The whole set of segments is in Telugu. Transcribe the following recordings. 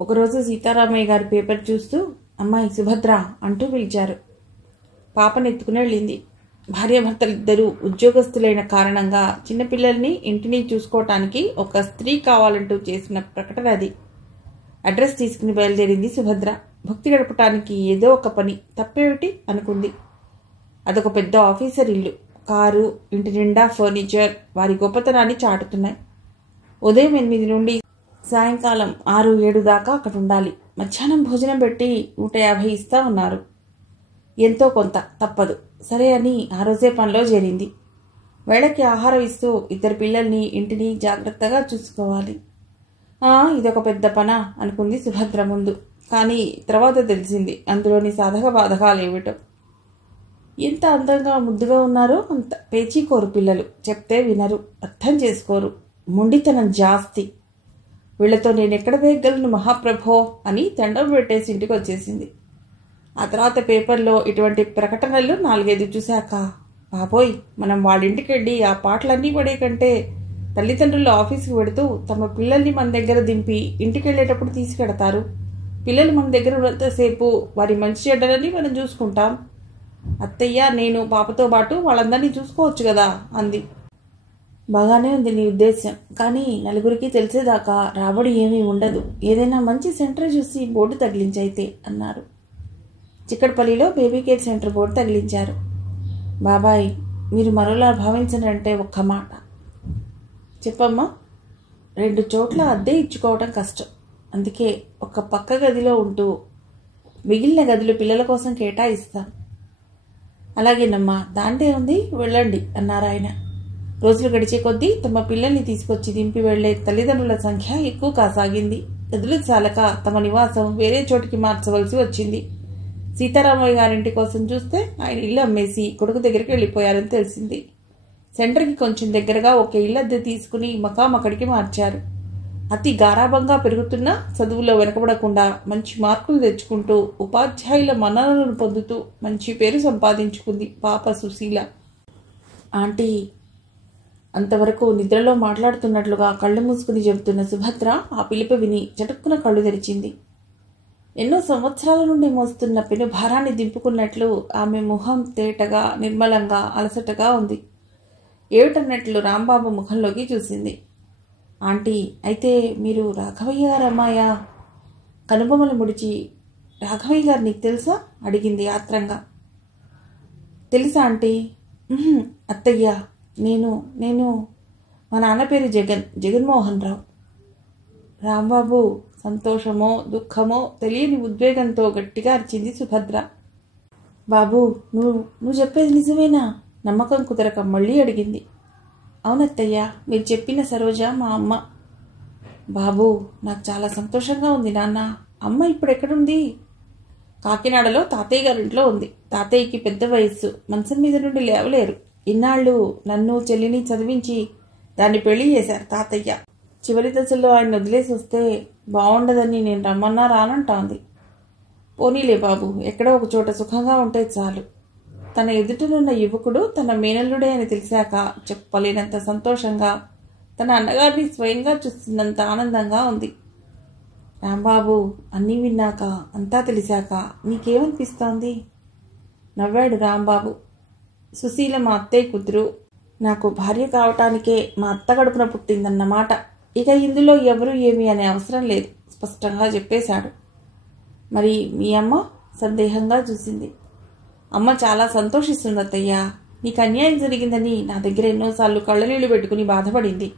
ఒకరోజు సీతారామయ్య గారి పేపర్ చూస్తూ అమ్మాయి సుభద్ర అంటూ పిలిచారు. పాపనెత్తుకుని వెళ్ళింది. భార్యాభర్తలిద్దరూ ఉద్యోగస్తులైన కారణంగా చిన్నపిల్లల్ని ఇంటిని చూసుకోవటానికి ఒక స్త్రీ కావాలంటూ చేసిన ప్రకటన అది. అడ్రస్ తీసుకుని బయలుదేరింది సుభద్ర. భక్తి గడపటానికి ఏదో ఒక పని తప్పేమిటి అనుకుంది. అదొక పెద్ద ఆఫీసర్ ఇల్లు. కారు, ఇంటి నిండా ఫర్నిచర్ వారి గొప్పతనాన్ని చాటుతున్నాయి. ఉదయం 8 నుండి సాయంకాలం 6-7 దాకా అక్కడ ఉండాలి. మధ్యాహ్నం భోజనం పెట్టి 150 ఇస్తా ఉన్నారు. ఎంతో కొంత తప్పదు సరే అని ఆ రోజే పనిలో చేరింది. వేళకి ఆహారం ఇస్తూ 2 పిల్లల్ని ఇంటిని జాగ్రత్తగా చూసుకోవాలి. ఇదొక పెద్ద పన అనుకుంది సుభద్ర ముందు. కానీ తర్వాత తెలిసింది అందులోని సాధక బాధకాలేమిటో. ఎంత అందంగా ముద్దుగా ఉన్నారో అంత పేచీకోరు పిల్లలు. చెప్తే వినరు, అర్థం చేసుకోరు, మొండితనం జాస్తి. వీళ్లతో నేనెక్కడ వేయగలను మహాప్రభో అని దండం పెట్టేసి ఇంటికి వచ్చేసింది. ఆ తర్వాత పేపర్లో ఇటువంటి ప్రకటనలు 4-5 చూశాక, బాబోయ్, మనం వాళ్ళింటికి వెళ్ళి ఆ పాటలన్నీ పడే కంటే తల్లిదండ్రులు ఆఫీస్కి పెడుతూ తమ పిల్లల్ని మన దగ్గర దింపి ఇంటికి వెళ్ళేటప్పుడు తీసుకెడతారు. పిల్లలు మన దగ్గర ఉన్నంతసేపు వారి మంచి చెడ్డలని మనం చూసుకుంటాం. అత్తయ్య, నేను పాపతో పాటు వాళ్ళందరినీ చూసుకోవచ్చు కదా అంది. బాగానే ఉంది నీ ఉద్దేశం, కానీ నలుగురికి తెలిసేదాకా రాబడి ఏమీ ఉండదు. ఏదైనా మంచి సెంటర్ చూసి బోర్డు తగిలించైతే అన్నారు. చిక్కడపల్లిలో బేబీ కేర్ సెంటర్ బోర్డు తగిలించారు. బాబాయ్, మీరు మరోలా భావించనంటే ఒక్క మాట చెప్పమ్మా. 2 చోట్ల అద్దె ఇచ్చుకోవటం కష్టం. అందుకే ఒక పక్క గదిలో ఉంటూ మిగిలిన గదులు పిల్లల కోసం కేటాయిస్తాం. అలాగేనమ్మా, దాంతే ఉంది, వెళ్ళండి అన్నారు ఆయన. రోజులు గడిచే కొద్దీ తమ పిల్లల్ని తీసుకొచ్చి దింపి వెళ్లే తల్లిదండ్రుల సంఖ్య ఎక్కువ కాసాగింది. గదులు చాలక తమ నివాసం వేరే చోటికి మార్చవలసి వచ్చింది. సీతారామయ్య గారింటి కోసం చూస్తే ఆయన ఇల్లు అమ్మేసి కొడుకు దగ్గరికి వెళ్ళిపోయారని తెలిసింది. సెంటర్కి కొంచెం దగ్గరగా ఒక ఇల్లు అద్దె తీసుకుని మకాం అక్కడికి మార్చారు. అతి గారాబంగా పెరుగుతున్నా చదువులో వెనకబడకుండా మంచి మార్కులు తెచ్చుకుంటూ ఉపాధ్యాయుల మన్ననలను పొందుతూ మంచి పేరు సంపాదించుకుంది పాప సుశీల. ఆంటీ అంతవరకు నిద్రలో మాట్లాడుతున్నట్లుగా కళ్ళు మూసుకుని చెబుతున్న సుభద్ర ఆ పిలుపు విని చటుక్కున కళ్ళు తెరిచింది. ఎన్నో సంవత్సరాల నుండి మోస్తున్న పెను భారాన్ని దింపుకున్నట్లు ఆమె ముఖం తేటగా, నిర్మలంగా, అలసటగా ఉంది. ఏమిటన్నట్లు రాంబాబు ముఖంలోకి చూసింది. ఆంటీ, అయితే మీరు రాఘవయ్య గారు అమ్మాయా? కనుబొమ్మలు ముడిచి, రాఘవయ్య గారు నీకు తెలుసా అడిగింది ఆత్రంగా. తెలుసా ఆంటీ? అత్తయ్య, నేను మా నాన్న పేరు జగన్మోహన్ రావు. రాంబాబు సంతోషమో దుఃఖమో తెలియని ఉద్వేగంతో గట్టిగా అరిచింది సుభద్ర. బాబు, నువ్వు చెప్పేది నిజమేనా? నమ్మకం కుదరక మళ్ళీ అడిగింది. అవునత్తయ్య, మీరు చెప్పిన సరోజ మా అమ్మ. బాబు, నాకు చాలా సంతోషంగా ఉంది నాన్న. అమ్మ ఇప్పుడు ఎక్కడుంది? కాకినాడలో తాతయ్య గారింట్లో ఉంది. తాతయ్యకి పెద్ద వయస్సు, మంచం మీద నుండి లేవలేరు. ఇన్నాళ్ళు నన్ను చెల్లిని చదివించి దాన్ని పెళ్లి చేశారు తాతయ్య. చివరి దశలో ఆయన వదిలేసి వస్తే బాగుండదని నేను రమ్మన్నా రానంటాంది. పోనీలే బాబు, ఎక్కడో ఒక చోట సుఖంగా ఉంటే చాలు. తన ఎదుటనున్న యువకుడు తన మేనల్లుడే అని తెలిసాక చెప్పలేనంత సంతోషంగా, తన అన్నగారిని స్వయంగా చూస్తున్నంత ఆనందంగా ఉంది. రాంబాబు, అన్నీ విన్నాక, అంతా తెలిసాక నీకేమనిపిస్తోంది? నవ్వాడు రాంబాబు. సుశీల మా అత్తయ్య కూతురు. నాకు భార్య కావటానికే మా అత్త గడుపున పుట్టిందన్నమాట. ఇక ఇందులో ఎవరు ఏమి అనే అవసరం లేదు, స్పష్టంగా చెప్పేశాడు. మరి మీ అమ్మ? సందేహంగా చూసింది. అమ్మ చాలా సంతోషిస్తుంది అత్తయ్య. నీకు అన్యాయం జరిగిందని నా దగ్గర ఎన్నోసార్లు కళ్ళనీళ్లు పెట్టుకుని బాధపడింది.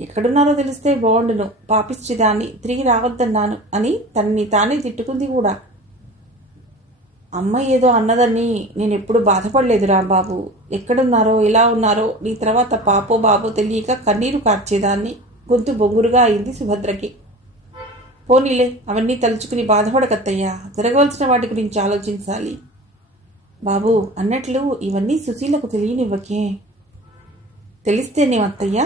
ఎక్కడున్నారో తెలిస్తే బాగుండును, పాపిచ్చిదాన్ని, తిరిగి రావద్దన్నాను అని తనని తానే తిట్టుకుంది కూడా. అమ్మ ఏదో అన్నదని నేనెప్పుడు బాధపడలేదు రాంబాబు. ఎక్కడున్నారో, ఎలా ఉన్నారో నీ తర్వాత పాపో బాబో తెలియక కన్నీరు కార్చేదాన్ని. గొంతు బొంగురుగా అయింది సుభద్రకి. పోనీలే, అవన్నీ తలుచుకుని బాధపడకత్తయ్యా. జరగవలసిన వాటి గురించి ఆలోచించాలి. బాబు, అన్నట్లు ఇవన్నీ సుశీలకు తెలియనివ్వకే. తెలిస్తేనేమత్తయ్యా?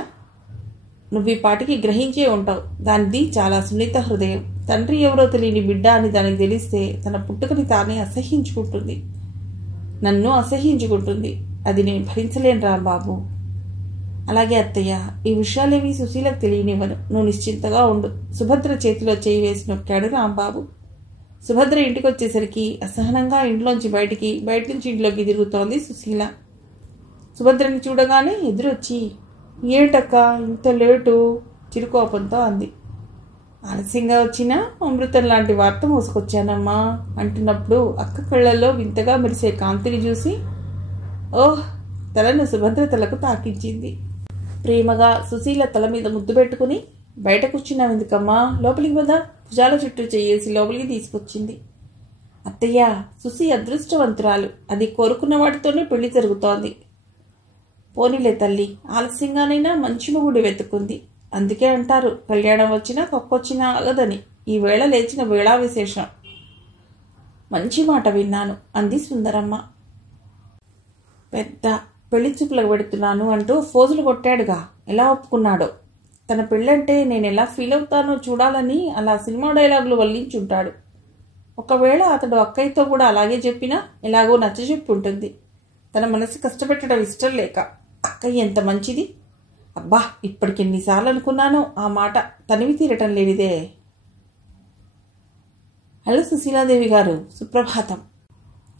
నువ్వు ఈ పాటికి గ్రహించే ఉంటావు. దానిది చాలా సున్నిత హృదయం. తండ్రి ఎవరో తెలియని బిడ్డ అని దానికి తెలిస్తే తన పుట్టుకని తానే అసహ్యించుకుంటుంది. నన్ను అసహ్యించుకుంటుంది. అది నేను భరించలేను రాంబాబు. అలాగే అత్తయ్య, ఈ విషయాలేవి సుశీలకు తెలియనివ్వను. నువ్వు నిశ్చింతగా ఉండు. సుభద్ర చేతిలో చేయి వేసి నొక్కాడు రాంబాబు. సుభద్ర ఇంటికి వచ్చేసరికి అసహనంగా ఇంట్లోంచి బయట నుంచి ఇంట్లోకి తిరుగుతోంది సుశీల. సుభద్రని చూడగానే ఎదురొచ్చి, ఏటక్క ఇంత లేటు చిరుకోపంతో అంది. ఆలస్యంగా వచ్చినా అమృతం లాంటి వార్త మోసుకొచ్చానమ్మా అంటున్నప్పుడు అక్క కళ్ళల్లో వింతగా మెరిసే కాంతిని చూసి ఓహ్ తలను సుభద్ర తలకు తాకించింది. ప్రేమగా సుశీల తల మీద ముద్దు పెట్టుకుని, బయట కూర్చున్నావెందుకమ్మా, లోపలికి వదా, భుజాల చుట్టూ చేసి లోపలికి తీసుకొచ్చింది. అత్తయ్య, సుశీ అదృష్టవంతురాలు. అది కోరుకున్న వాటితోనే పెళ్లి జరుగుతోంది. పోనీలే తల్లి, ఆలస్యంగానైనా మంచి మొగుడి వెతుక్కుంది. అందుకే అంటారు, కళ్యాణం వచ్చినా కొక్కొచ్చినా ఆగదని. ఈ వేళ లేచిన వేళా విశేషం. మంచి మాట విన్నాను అంది సుందరమ్మ. పెద్ద పెళ్లి చూపులకు పెడుతున్నాను అంటూ ఫోజులు కొట్టాడుగా, ఎలా ఒప్పుకున్నాడో. తన పెళ్ళంటే నేను ఎలా ఫీల్ అవుతానో చూడాలని అలా సినిమా డైలాగులు వల్లించుంటాడు. ఒకవేళ అతడు అక్కయ్యతో కూడా అలాగే చెప్పినా ఎలాగో నచ్చజెప్పి ఉంటుంది. తన మనసు కష్టపెట్టడం ఇష్టం లేక. అక్కయ్య ఎంత మంచిది. అబ్బా, ఇప్పటికి ఎన్నిసార్లు అనుకున్నానో ఆ మాట, తనివి తీరటం లేనిదే. హలో సుశీలాదేవి గారు, సుప్రభాతం.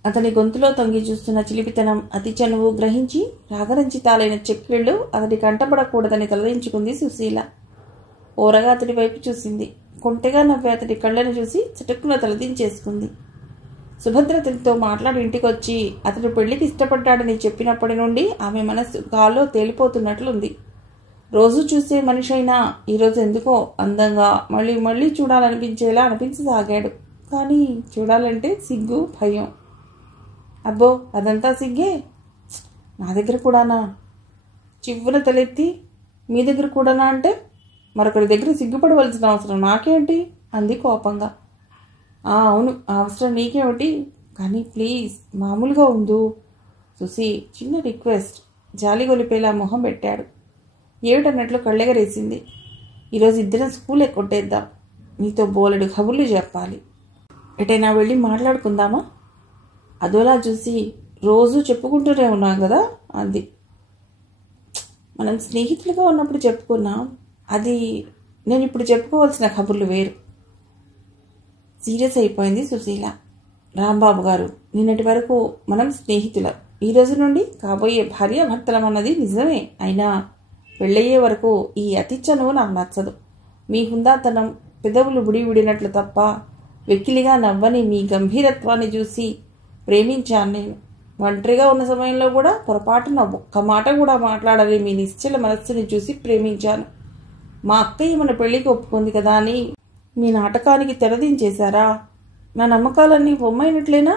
అతని గొంతులో తొంగి చూస్తున్న చిలిపితనం, అతి చనువు గ్రహించి రాగరంజితాలైన చెక్కిళ్ళు అతడి కంటపడకూడదని తలదించుకుంది సుశీల. ఓరగా అతడి వైపు చూసింది. కొంటెగా నవ్వే అతడి కళ్ళను చూసి చటుక్కున తలదించేసుకుంది. సుభద్ర అతనితో మాట్లాడి ఇంటికొచ్చి అతడు పెళ్లికి ఇష్టపడ్డాడని చెప్పినప్పటి నుండి ఆమె మనస్సు గాల్లో తేలిపోతున్నట్లుంది. రోజు చూసే మనిషి అయినా ఈరోజు ఎందుకో అందంగా మళ్ళీ మళ్ళీ చూడాలనిపించేలా అనిపించసాగాడు. కానీ చూడాలంటే సిగ్గు, భయం. అబ్బో, అదంతా సిగ్గే. నా దగ్గర కూడానా? చివ్వున తలెత్తి మీ దగ్గర కూడానా అంటే మరొకరి దగ్గర సిగ్గుపడవలసిన అవసరం నాకేంటి అంది కోపంగా. అవును, ఆ అవసరం నీకేమిటి, కానీ ప్లీజ్ మామూలుగా ఉండు. సుశీ చిన్న రిక్వెస్ట్. జాలి గొలిపేలా మొహం పెట్టాడు. ఏమిటన్నట్లు కళ్ళెగరేసింది. ఈరోజు ఇద్దరం స్కూల్ ఎక్కొట్టేద్దాం. నీతో బోలెడు కబుర్లు చెప్పాలి. ఎటైనా వెళ్ళి మాట్లాడుకుందామా? అదోలా చూసి రోజూ చెప్పుకుంటూనే ఉన్నాం కదా అంది. మనం స్నేహితులుగా ఉన్నప్పుడు చెప్పుకున్నాం. అది నేను ఇప్పుడు చెప్పుకోవాల్సిన కబుర్లు వేరు. సీరియస్ అయిపోయింది సుశీల. రాంబాబు గారు, నిన్నటి వరకు మనం స్నేహితులం. ఈ రోజు నుండి కాబోయే భార్యాభర్తలం అన్నది నిజమే. అయినా పెళ్ళయ్యే వరకు ఈ అతి చనువు నాకు నచ్చదు. మీ హుందాతనం, పెదవులు విడినట్లు తప్ప వెక్కిలిగా నవ్వని మీ గంభీరత్వాన్ని చూసి ప్రేమించాను నేను. ఒంటరిగా ఉన్న సమయంలో కూడా పొరపాటున ఒక్క మాట కూడా మాట్లాడని మీ నిశ్చల మనస్సుని చూసి ప్రేమించాను. మా అక్కయ్య మన పెళ్లికి ఒప్పుకుంది కదా అని మీ నాటకానికి తెరదించేశారా? నా నమ్మకాలన్నీ బొమ్మైనట్లేనా?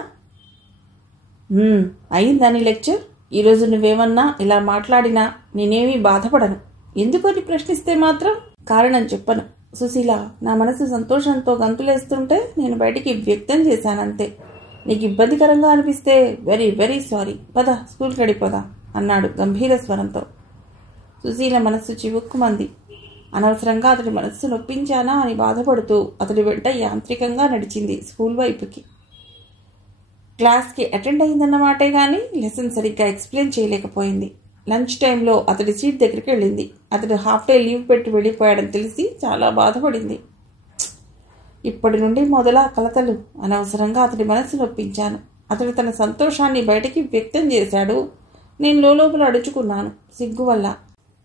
అయిందని లెక్చర్. ఈరోజు నువ్వేమన్నా ఇలా మాట్లాడినా నేనేమీ బాధపడను. ఎందుకని ప్రశ్నిస్తే మాత్రం కారణం చెప్పను. సుశీల, నా మనసు సంతోషంతో గంతులేస్తుంటే నేను బయటికి వ్యక్తం చేశానంతే. నీకు ఇబ్బందికరంగా అనిపిస్తే వెరీ వెరీ సారీ. పద, స్కూల్కి గడిపోదా అన్నాడు గంభీర స్వరంతో. సుశీల మనస్సు చివుక్కుమంది. అనవసరంగా అతడి మనస్సు నొప్పించానా అని బాధపడుతూ అతడి వెంట యాంత్రికంగా నడిచింది స్కూల్ వైపుకి. క్లాస్కి అటెండ్ అయిందన్నమాటే కానీ లెసన్ సరిగ్గా ఎక్స్ప్లెయిన్ చేయలేకపోయింది. లంచ్ టైంలో అతడి సీట్ దగ్గరికి వెళ్ళింది. అతడు హాఫ్ డే లీవ్ పెట్టి వెళ్ళిపోయాడని తెలిసి చాలా బాధపడింది. ఇప్పటి నుండి మొదలా కలతలు. అనవసరంగా అతడి మనసు నొప్పించాను. అతడు తన సంతోషాన్ని బయటికి వ్యక్తం చేశాడు. నేను లోపల అడుచుకున్నాను సిగ్గు వల్ల.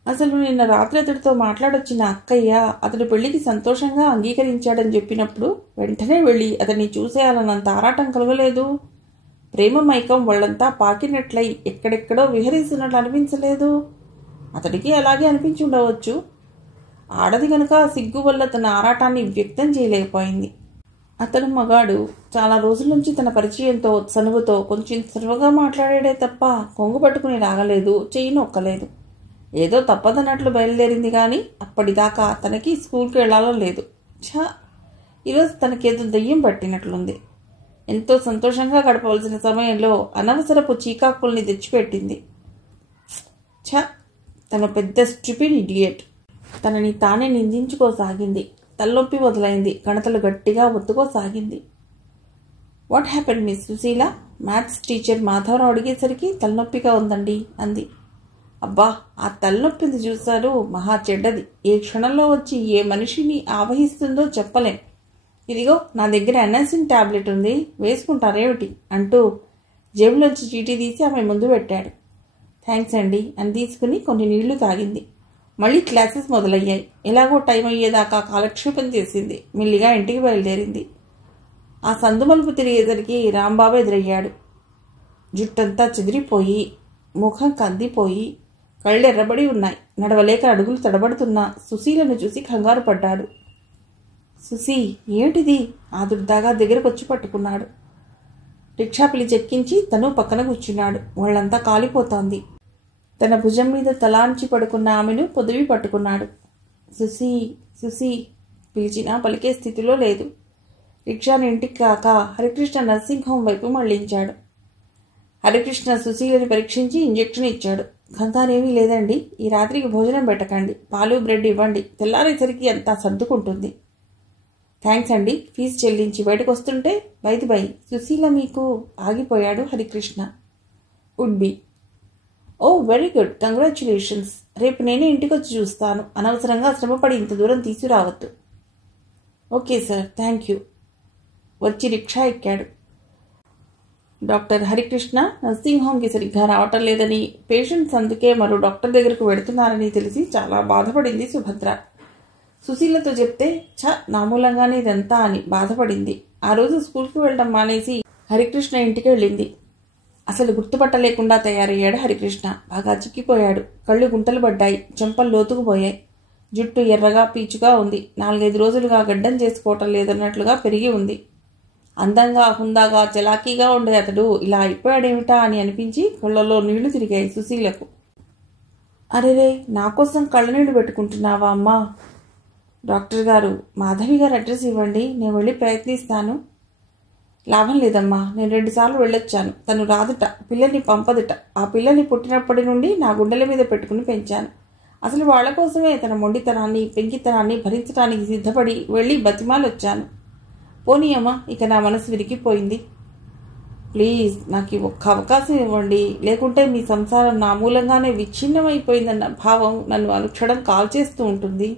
అసలు నిన్న రాత్రి అతడితో మాట్లాడొచ్చిన అక్కయ్య అతడి పెళ్లికి సంతోషంగా అంగీకరించాడని చెప్పినప్పుడు వెంటనే వెళ్ళి అతన్ని చూసేయాలన్నంత ఆరాటం కలగలేదు. ప్రేమ మైకం వాళ్ళంతా పాకినట్లయి ఎక్కడెక్కడో విహరిస్తున్నట్లు అనిపించలేదు. అతడికి అలాగే అనిపించి ఉండవచ్చు. ఆడది గనుక సిగ్గు వల్ల తన ఆరాటాన్ని వ్యక్తం చేయలేకపోయింది. అతను మగాడు. చాలా రోజుల నుంచి తన పరిచయంతో చనువుతో కొంచెం సర్వగా మాట్లాడాడే తప్ప కొంగు పట్టుకుని రాగలేదు, చెయ్యి నొక్కలేదు. ఏదో తప్పదన్నట్లు బయలుదేరింది కానీ అప్పటిదాకా తనకి స్కూల్కి వెళ్లాలో లేదు. ఈరోజు తనకేదో దయ్యం పట్టినట్లుంది. ఎంతో సంతోషంగా గడపవలసిన సమయంలో అనవసరపు చీకాకుల్ని తెచ్చిపెట్టింది. తన పెద్ద స్టూపిడ్ ఇడియట్. తనని తానే నిందించుకోసాగింది. తలనొప్పి మొదలైంది. కణతలు గట్టిగా ఒత్తుకోసాగింది. What happen miss Sushila? Maths teacher Madhavarao అడిగేసరికి తలనొప్పిగా ఉందండి అంది. అబ్బా, ఆ తలనొప్పింది చూశారు, మహా చెడ్డది. ఏ క్షణంలో వచ్చి ఏ మనిషిని ఆవహిస్తుందో చెప్పలేం. ఇదిగో నా దగ్గర ఎనాసిన్ టాబ్లెట్ ఉంది, వేసుకుంటారేమిటి అంటూ జేబులోంచి చీటీ తీసి ఆమె ముందు పెట్టాడు. థ్యాంక్స్ అండి అని తీసుకుని కొన్ని నీళ్లు తాగింది. మళ్ళీ క్లాసెస్ మొదలయ్యాయి. ఎలాగో టైం అయ్యేదాకా కాలక్షేపం చేసింది. మెల్లిగా ఇంటికి బయలుదేరింది. ఆ సందుమలుపు తిరిగేసరికి రాంబాబు ఎదురయ్యాడు. జుట్టంతా చెదిరిపోయి, ముఖం కందిపోయి, కళ్ళు ఎర్రబడి ఉన్నాయి. నడవలేక అడుగులు తడబడుతున్న సుశీలను చూసి కంగారు పడ్డాడు. సుశీ, ఏమిటిది? ఆదుర్దాగా దగ్గరకొచ్చి పట్టుకున్నాడు. రిక్షా పిలిచెక్కించి తను పక్కన కూర్చున్నాడు. వాళ్ళంతా కాలిపోతోంది. తన భుజం మీద తలాంచి పడుకున్న ఆమెను పొదివి పట్టుకున్నాడు. సుశీ, సుశీ పిలిచినా పలికే స్థితిలో లేదు. రిక్షాను ఇంటికి కాక హరికృష్ణ నర్సింగ్ హోం వైపు మళ్లించాడు. హరికృష్ణ సుశీలని పరీక్షించి ఇంజెక్షన్ ఇచ్చాడు. కంగారేమీ లేదండి, ఈ రాత్రికి భోజనం పెట్టకండి, పాలు బ్రెడ్ ఇవ్వండి, తెల్లారేసరికి అంతా సర్దుకుంటుంది. థ్యాంక్స్ అండి. ఫీజు చెల్లించి బయటకు వస్తుంటే బై సుశీల మీకు ఆగిపోయాడు Harikrishna. Would be. Oh very good, congratulations. రేపు నేనే ఇంటికొచ్చి చూస్తాను. అనవసరంగా శ్రమపడి ఇంత దూరం తీసుకురావద్దు. Okay sir, thank you. వచ్చి రిక్షా ఎక్కాడు. డాక్టర్ హరికృష్ణ నర్సింగ్ హోమ్కి సరిగ్గా రావటం లేదని, పేషెంట్స్ అందుకే మరో డాక్టర్ దగ్గరకు వెడుతున్నారని తెలిసి చాలా బాధపడింది సుభద్ర. సుశీలతో చెప్తే నా మూలంగానే ఇదంతా అని బాధపడింది. ఆ రోజు స్కూల్కి వెళ్ళడం మానేసి హరికృష్ణ ఇంటికి వెళ్ళింది. అసలు గుర్తుపట్టలేకుండా తయారయ్యాడు హరికృష్ణ. బాగా చిక్కిపోయాడు. కళ్ళు గుంటలు పడ్డాయి. చెంపలు లోతుకుపోయాయి. జుట్టు ఎర్రగా పీచుగా ఉంది. 4-5 రోజులుగా గడ్డం చేసుకోవటం లేదన్నట్లుగా పెరిగి ఉంది. అందంగా, హుందాగా, చలాకీగా ఉండే అతడు ఇలా అయిపోయాడేమిటా అని అనిపించి కళ్ళలో నీళ్లు తిరిగాయి సుశీలకు. అరేరే, నా కోసం కళ్ళనీళ్లు పెట్టుకుంటున్నావా అమ్మా? డాక్టర్ గారు, మాధవి గారు అడ్రస్ ఇవ్వండి, నేను వెళ్ళి ప్రయత్నిస్తాను. లాభం లేదమ్మా, నేను 2 సార్లు వెళ్ళొచ్చాను. తను రాదుట, పిల్లల్ని పంపదుట. ఆ పిల్లల్ని పుట్టినప్పటి నుండి నా గుండెల మీద పెట్టుకుని పెంచాను. అసలు వాళ్ల కోసమే తన మొండితనాన్ని, పెంకితనాన్ని భరించడానికి సిద్ధపడి వెళ్ళి బతిమాలొచ్చాను. పోనీ అమ్మా, ఇక నా మనసు విరిగిపోయింది. ప్లీజ్ నాకు ఒక్క అవకాశం ఇవ్వండి, లేకుంటే మీ సంసారం నా మూలంగానే విచ్ఛిన్నమైపోయిందన్న భావం నన్ను అనుక్షణం కాల్చేస్తూ ఉంటుంది.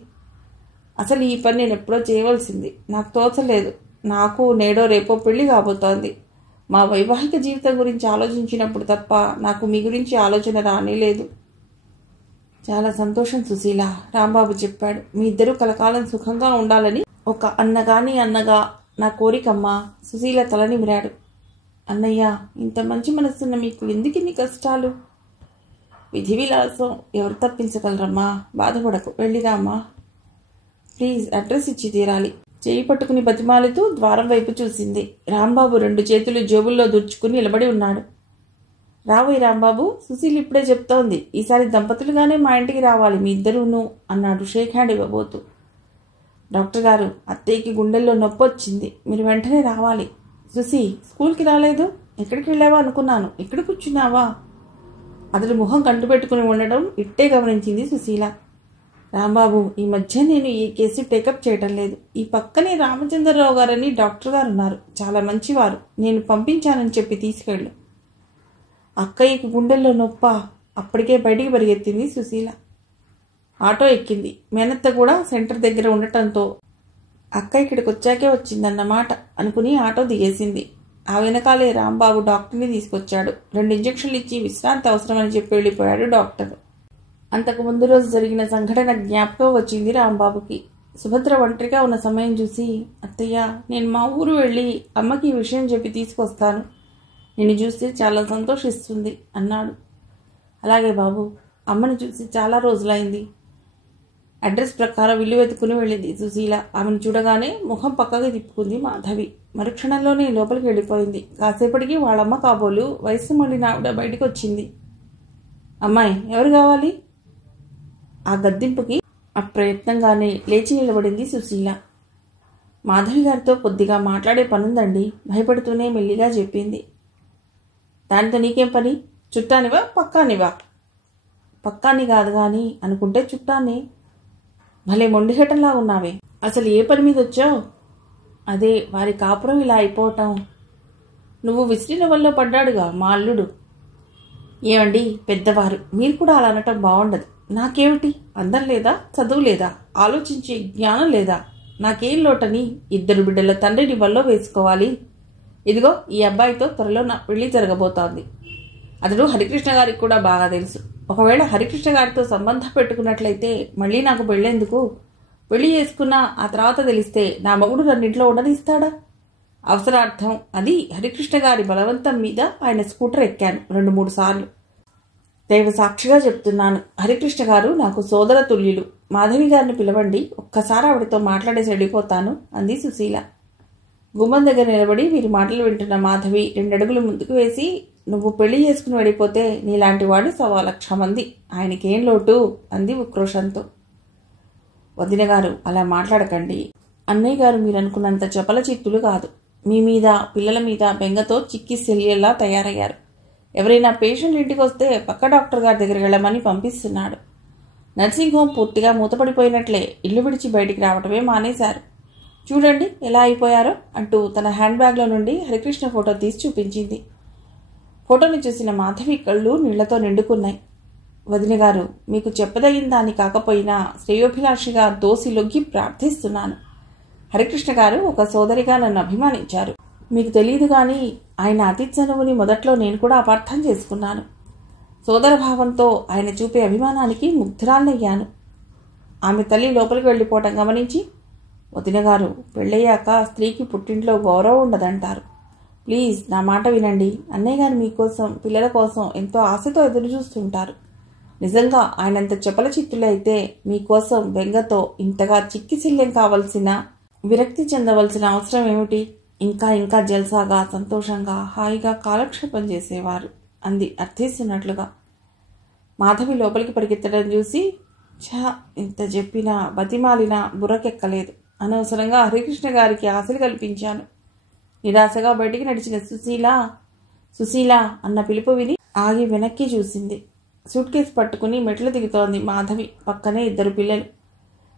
అసలు ఈ పని నేను ఎప్పుడో చేయవలసింది. నాకు తోచలేదు. నాకు నేడో రేపో పెళ్లి కాబోతోంది. మా వైవాహిక జీవితం గురించి ఆలోచించినప్పుడు తప్ప నాకు మీ గురించి ఆలోచన రానేలేదు. చాలా సంతోషం సుశీల, రాంబాబు చెప్పాడు. మీ ఇద్దరూ కలకాలం సుఖంగా ఉండాలని ఒక అన్నగా నా కోరికమ్మా. సుశీల తలనిమిరాడు. అన్నయ్య, ఇంత మంచి మనసున్న మీకు ఎందుకిన్ని కష్టాలు? విధి విలాసం ఎవరు తప్పించగలరమ్మా? బాధపడకు, వెళ్ళిరామ్మా. ప్లీజ్ అడ్రస్ ఇచ్చి తీరాలి. చేయి పట్టుకుని బతిమాలుతూ ద్వారం వైపు చూసింది. రాంబాబు 2 చేతులు జేబుల్లో దూర్చుకుని నిలబడి ఉన్నాడు. రావోయ్ రాంబాబు, సుశీల్ ఇప్పుడే చెప్తోంది. ఈసారి దంపతులుగానే మా ఇంటికి రావాలి మీ ఇద్దరూను అన్నాడు షేక్ హ్యాండ్ ఇవ్వబోతూ. డాక్టర్ గారు, అత్తయ్యకి గుండెల్లో నొప్పి వచ్చింది, మీరు వెంటనే రావాలి. సుశీ, స్కూల్కి రాలేదు? ఎక్కడికి వెళ్ళావా అనుకున్నాను, ఇక్కడ కూర్చున్నావా? అతడి ముఖం కంటుపెట్టుకుని ఉండడం ఇట్టే గమనించింది సుశీల. రాంబాబు, ఈ మధ్య నేను ఈ కేసు టేకప్ చేయటం లేదు. ఈ పక్కనే రామచంద్రరావు గారని డాక్టర్ గారు ఉన్నారు, చాలా మంచివారు. నేను పంపించానని చెప్పి తీసుకెళ్ళు. అక్కయ్యకి గుండెల్లో నొప్ప. అప్పటికే బయటికి పరిగెత్తింది సుశీల. ఆటో ఎక్కింది. మేనత్త కూడా సెంటర్ దగ్గర ఉండటంతో అక్క ఇక్కడికి వచ్చాకే వచ్చిందన్నమాట అనుకుని ఆటో దిగేసింది. ఆ వెనకాలే రాంబాబు డాక్టర్ని తీసుకొచ్చాడు. 2 ఇంజక్షన్లు ఇచ్చి విశ్రాంతి అవసరమని చెప్పి వెళ్ళిపోయాడు డాక్టర్. అంతకు ముందు రోజు జరిగిన సంఘటన జ్ఞాపకం వచ్చింది రాంబాబుకి. సుభద్ర ఒంటరిగా ఉన్న సమయం చూసి, అత్తయ్య, నేను మా ఊరు వెళ్ళి అమ్మకి ఈ విషయం చెప్పి తీసుకొస్తాను. నిన్ను చూస్తే చాలా సంతోషిస్తుంది అన్నాడు. అలాగే బాబు, అమ్మని చూసి చాలా రోజులైంది. అడ్రస్ ప్రకారం ఇల్లు వెతుకుని వెళ్ళింది సుశీల. ఆమెను చూడగానే ముఖం పక్కగా తిప్పుకుంది మాధవి. మరుక్షణంలోనే లోపలికి వెళ్ళిపోయింది. కాసేపటికి వాళ్ళమ్మ కాబోలు వయస్సు మళ్ళీ ఆవిడ బయటకు వచ్చింది. అమ్మాయి, ఎవరు కావాలి? ఆ గద్దింపుకి అప్రయత్నంగానే లేచి నిలబడింది సుశీల. మాధవి గారితో కొద్దిగా మాట్లాడే పనుందండి, భయపడుతూనే మెల్లిగా చెప్పింది. దానితో నీకేం పని? చుట్టానివా పక్కానివా? పక్కాన్ని కాదు గాని అనుకుంటే చుట్టాన్ని. భలే మొండిఘటంలా ఉన్నావే. అసలు ఏ పని మీద వచ్చావు? అదే వారి కాపురం ఇలా అయిపోవటం. నువ్వు విసిరిన వల్ల పడ్డాడుగా మా అల్లుడు. ఏమండి పెద్దవారు, మీరు కూడా అలా అనటం బాగుండదు. నాకేమిటి, అందం లేదా, చదువు లేదా, ఆలోచించే జ్ఞానం లేదా? నాకేం లోటని 2 బిడ్డల తండ్రిని వల్లో వేసుకోవాలి? ఇదిగో ఈ అబ్బాయితో త్వరలో నా పెళ్లి జరగబోతోంది. అతడు హరికృష్ణ గారికి కూడా బాగా తెలుసు. ఒకవేళ హరికృష్ణ గారితో సంబంధం పెట్టుకున్నట్లయితే మళ్ళీ నాకు పెళ్ళెందుకు? పెళ్లి చేసుకున్నా ఆ తర్వాత తెలిస్తే నా మగుడు నన్నింట్లో ఉండనిస్తాడా? అవసరార్థం అది హరికృష్ణ గారి బలవంతం మీద ఆయన స్కూటర్ ఎక్కాను 2-3 సార్లు. దైవ సాక్షిగా చెప్తున్నాను, హరికృష్ణ గారు నాకు సోదర తుల్యులు. మాధవి గారిని పిలవండి, ఒక్కసారి ఆవిడతో మాట్లాడేసి వెళ్ళిపోతాను అంది సుశీల. గుమ్మం దగ్గర నిలబడి వీరి మాటలు వింటున్న మాధవి 2 అడుగులు ముందుకు వేసి, నువ్వు పెళ్లి చేసుకుని వెళ్ళిపోతే నీలాంటి వాడు 1,00,000 మంది, ఆయనకేం లోటు అంది ఉక్రోషంతో. వదిన గారు అలా మాట్లాడకండి. అన్నయ్య గారు మీరనుకున్నంత చపల చిత్తులు కాదు. మీ మీద పిల్లల మీద బెంగతో చిక్కి సెల్యల్లా తయారయ్యారు. ఎవరైనా పేషెంట్లు ఇంటికి వస్తే పక్క డాక్టర్ గారి దగ్గరికి వెళ్ళమని పంపిస్తున్నాడు. నర్సింగ్ హోమ్ పూర్తిగా మూతపడిపోయినట్లే, ఇల్లు విడిచి బయటికి రావటమే మానేశారు. చూడండి ఎలా అయిపోయారో అంటూ తన హ్యాండ్ బ్యాగ్లో నుండి హరికృష్ణ ఫోటో తీసి చూపించింది. ఫోటోని చూసిన మాధవి కళ్ళు నీళ్లతో నిండుకున్నాయి. వదిన గారు, మీకు చెప్పదగిన దాన్ని కాకపోయినా శ్రేయోభిలాషిగా దోసి లొగ్గి ప్రార్థిస్తున్నాను. హరికృష్ణ గారు ఒక సోదరిగా నన్ను అభిమానించారు. మీకు తెలియదు కానీ ఆయన అతి చనువుని మొదట్లో నేను కూడా అపార్థం చేసుకున్నాను. సోదర భావంతో ఆయన చూపే అభిమానానికి ముగ్ధురాలయ్యాను. ఆమె తల్లి లోపలికి వెళ్ళిపోవటం గమనించి, వదిన గారు, పెళ్ళయ్యాక స్త్రీకి పుట్టింట్లో గౌరవం ఉండదంటారు. ప్లీజ్ నా మాట వినండి. అన్నయ్య గారు మీకోసం పిల్లల కోసం ఎంతో ఆశతో ఎదురు చూస్తుంటారు. నిజంగా ఆయనంత చపల చిత్తులే అయితే మీకోసం బెంగతో ఇంతగా చిక్కిసిల్యం కావలసిన, విరక్తి చెందవలసిన అవసరం ఏమిటి? ఇంకా ఇంకా జల్సాగా సంతోషంగా హాయిగా కాలక్షేపం చేసేవారు అంది అర్థిస్తున్నట్లుగా. మాధవి లోపలికి పరిగెత్తడం చూసి, ఛా, ఇంత చెప్పినా బతిమాలినా బుర్రకెక్కలేదు. అనవసరంగా హరికృష్ణ గారికి ఆశలు కల్పించాను. నిరాశగా బయటికి నడిచిన సుశీల అన్న పిలుపు విని ఆగి వెనక్కి చూసింది. సూట్ కేసు పట్టుకుని మెట్లు దిగుతోంది మాధవి. పక్కనే 2 పిల్లలు.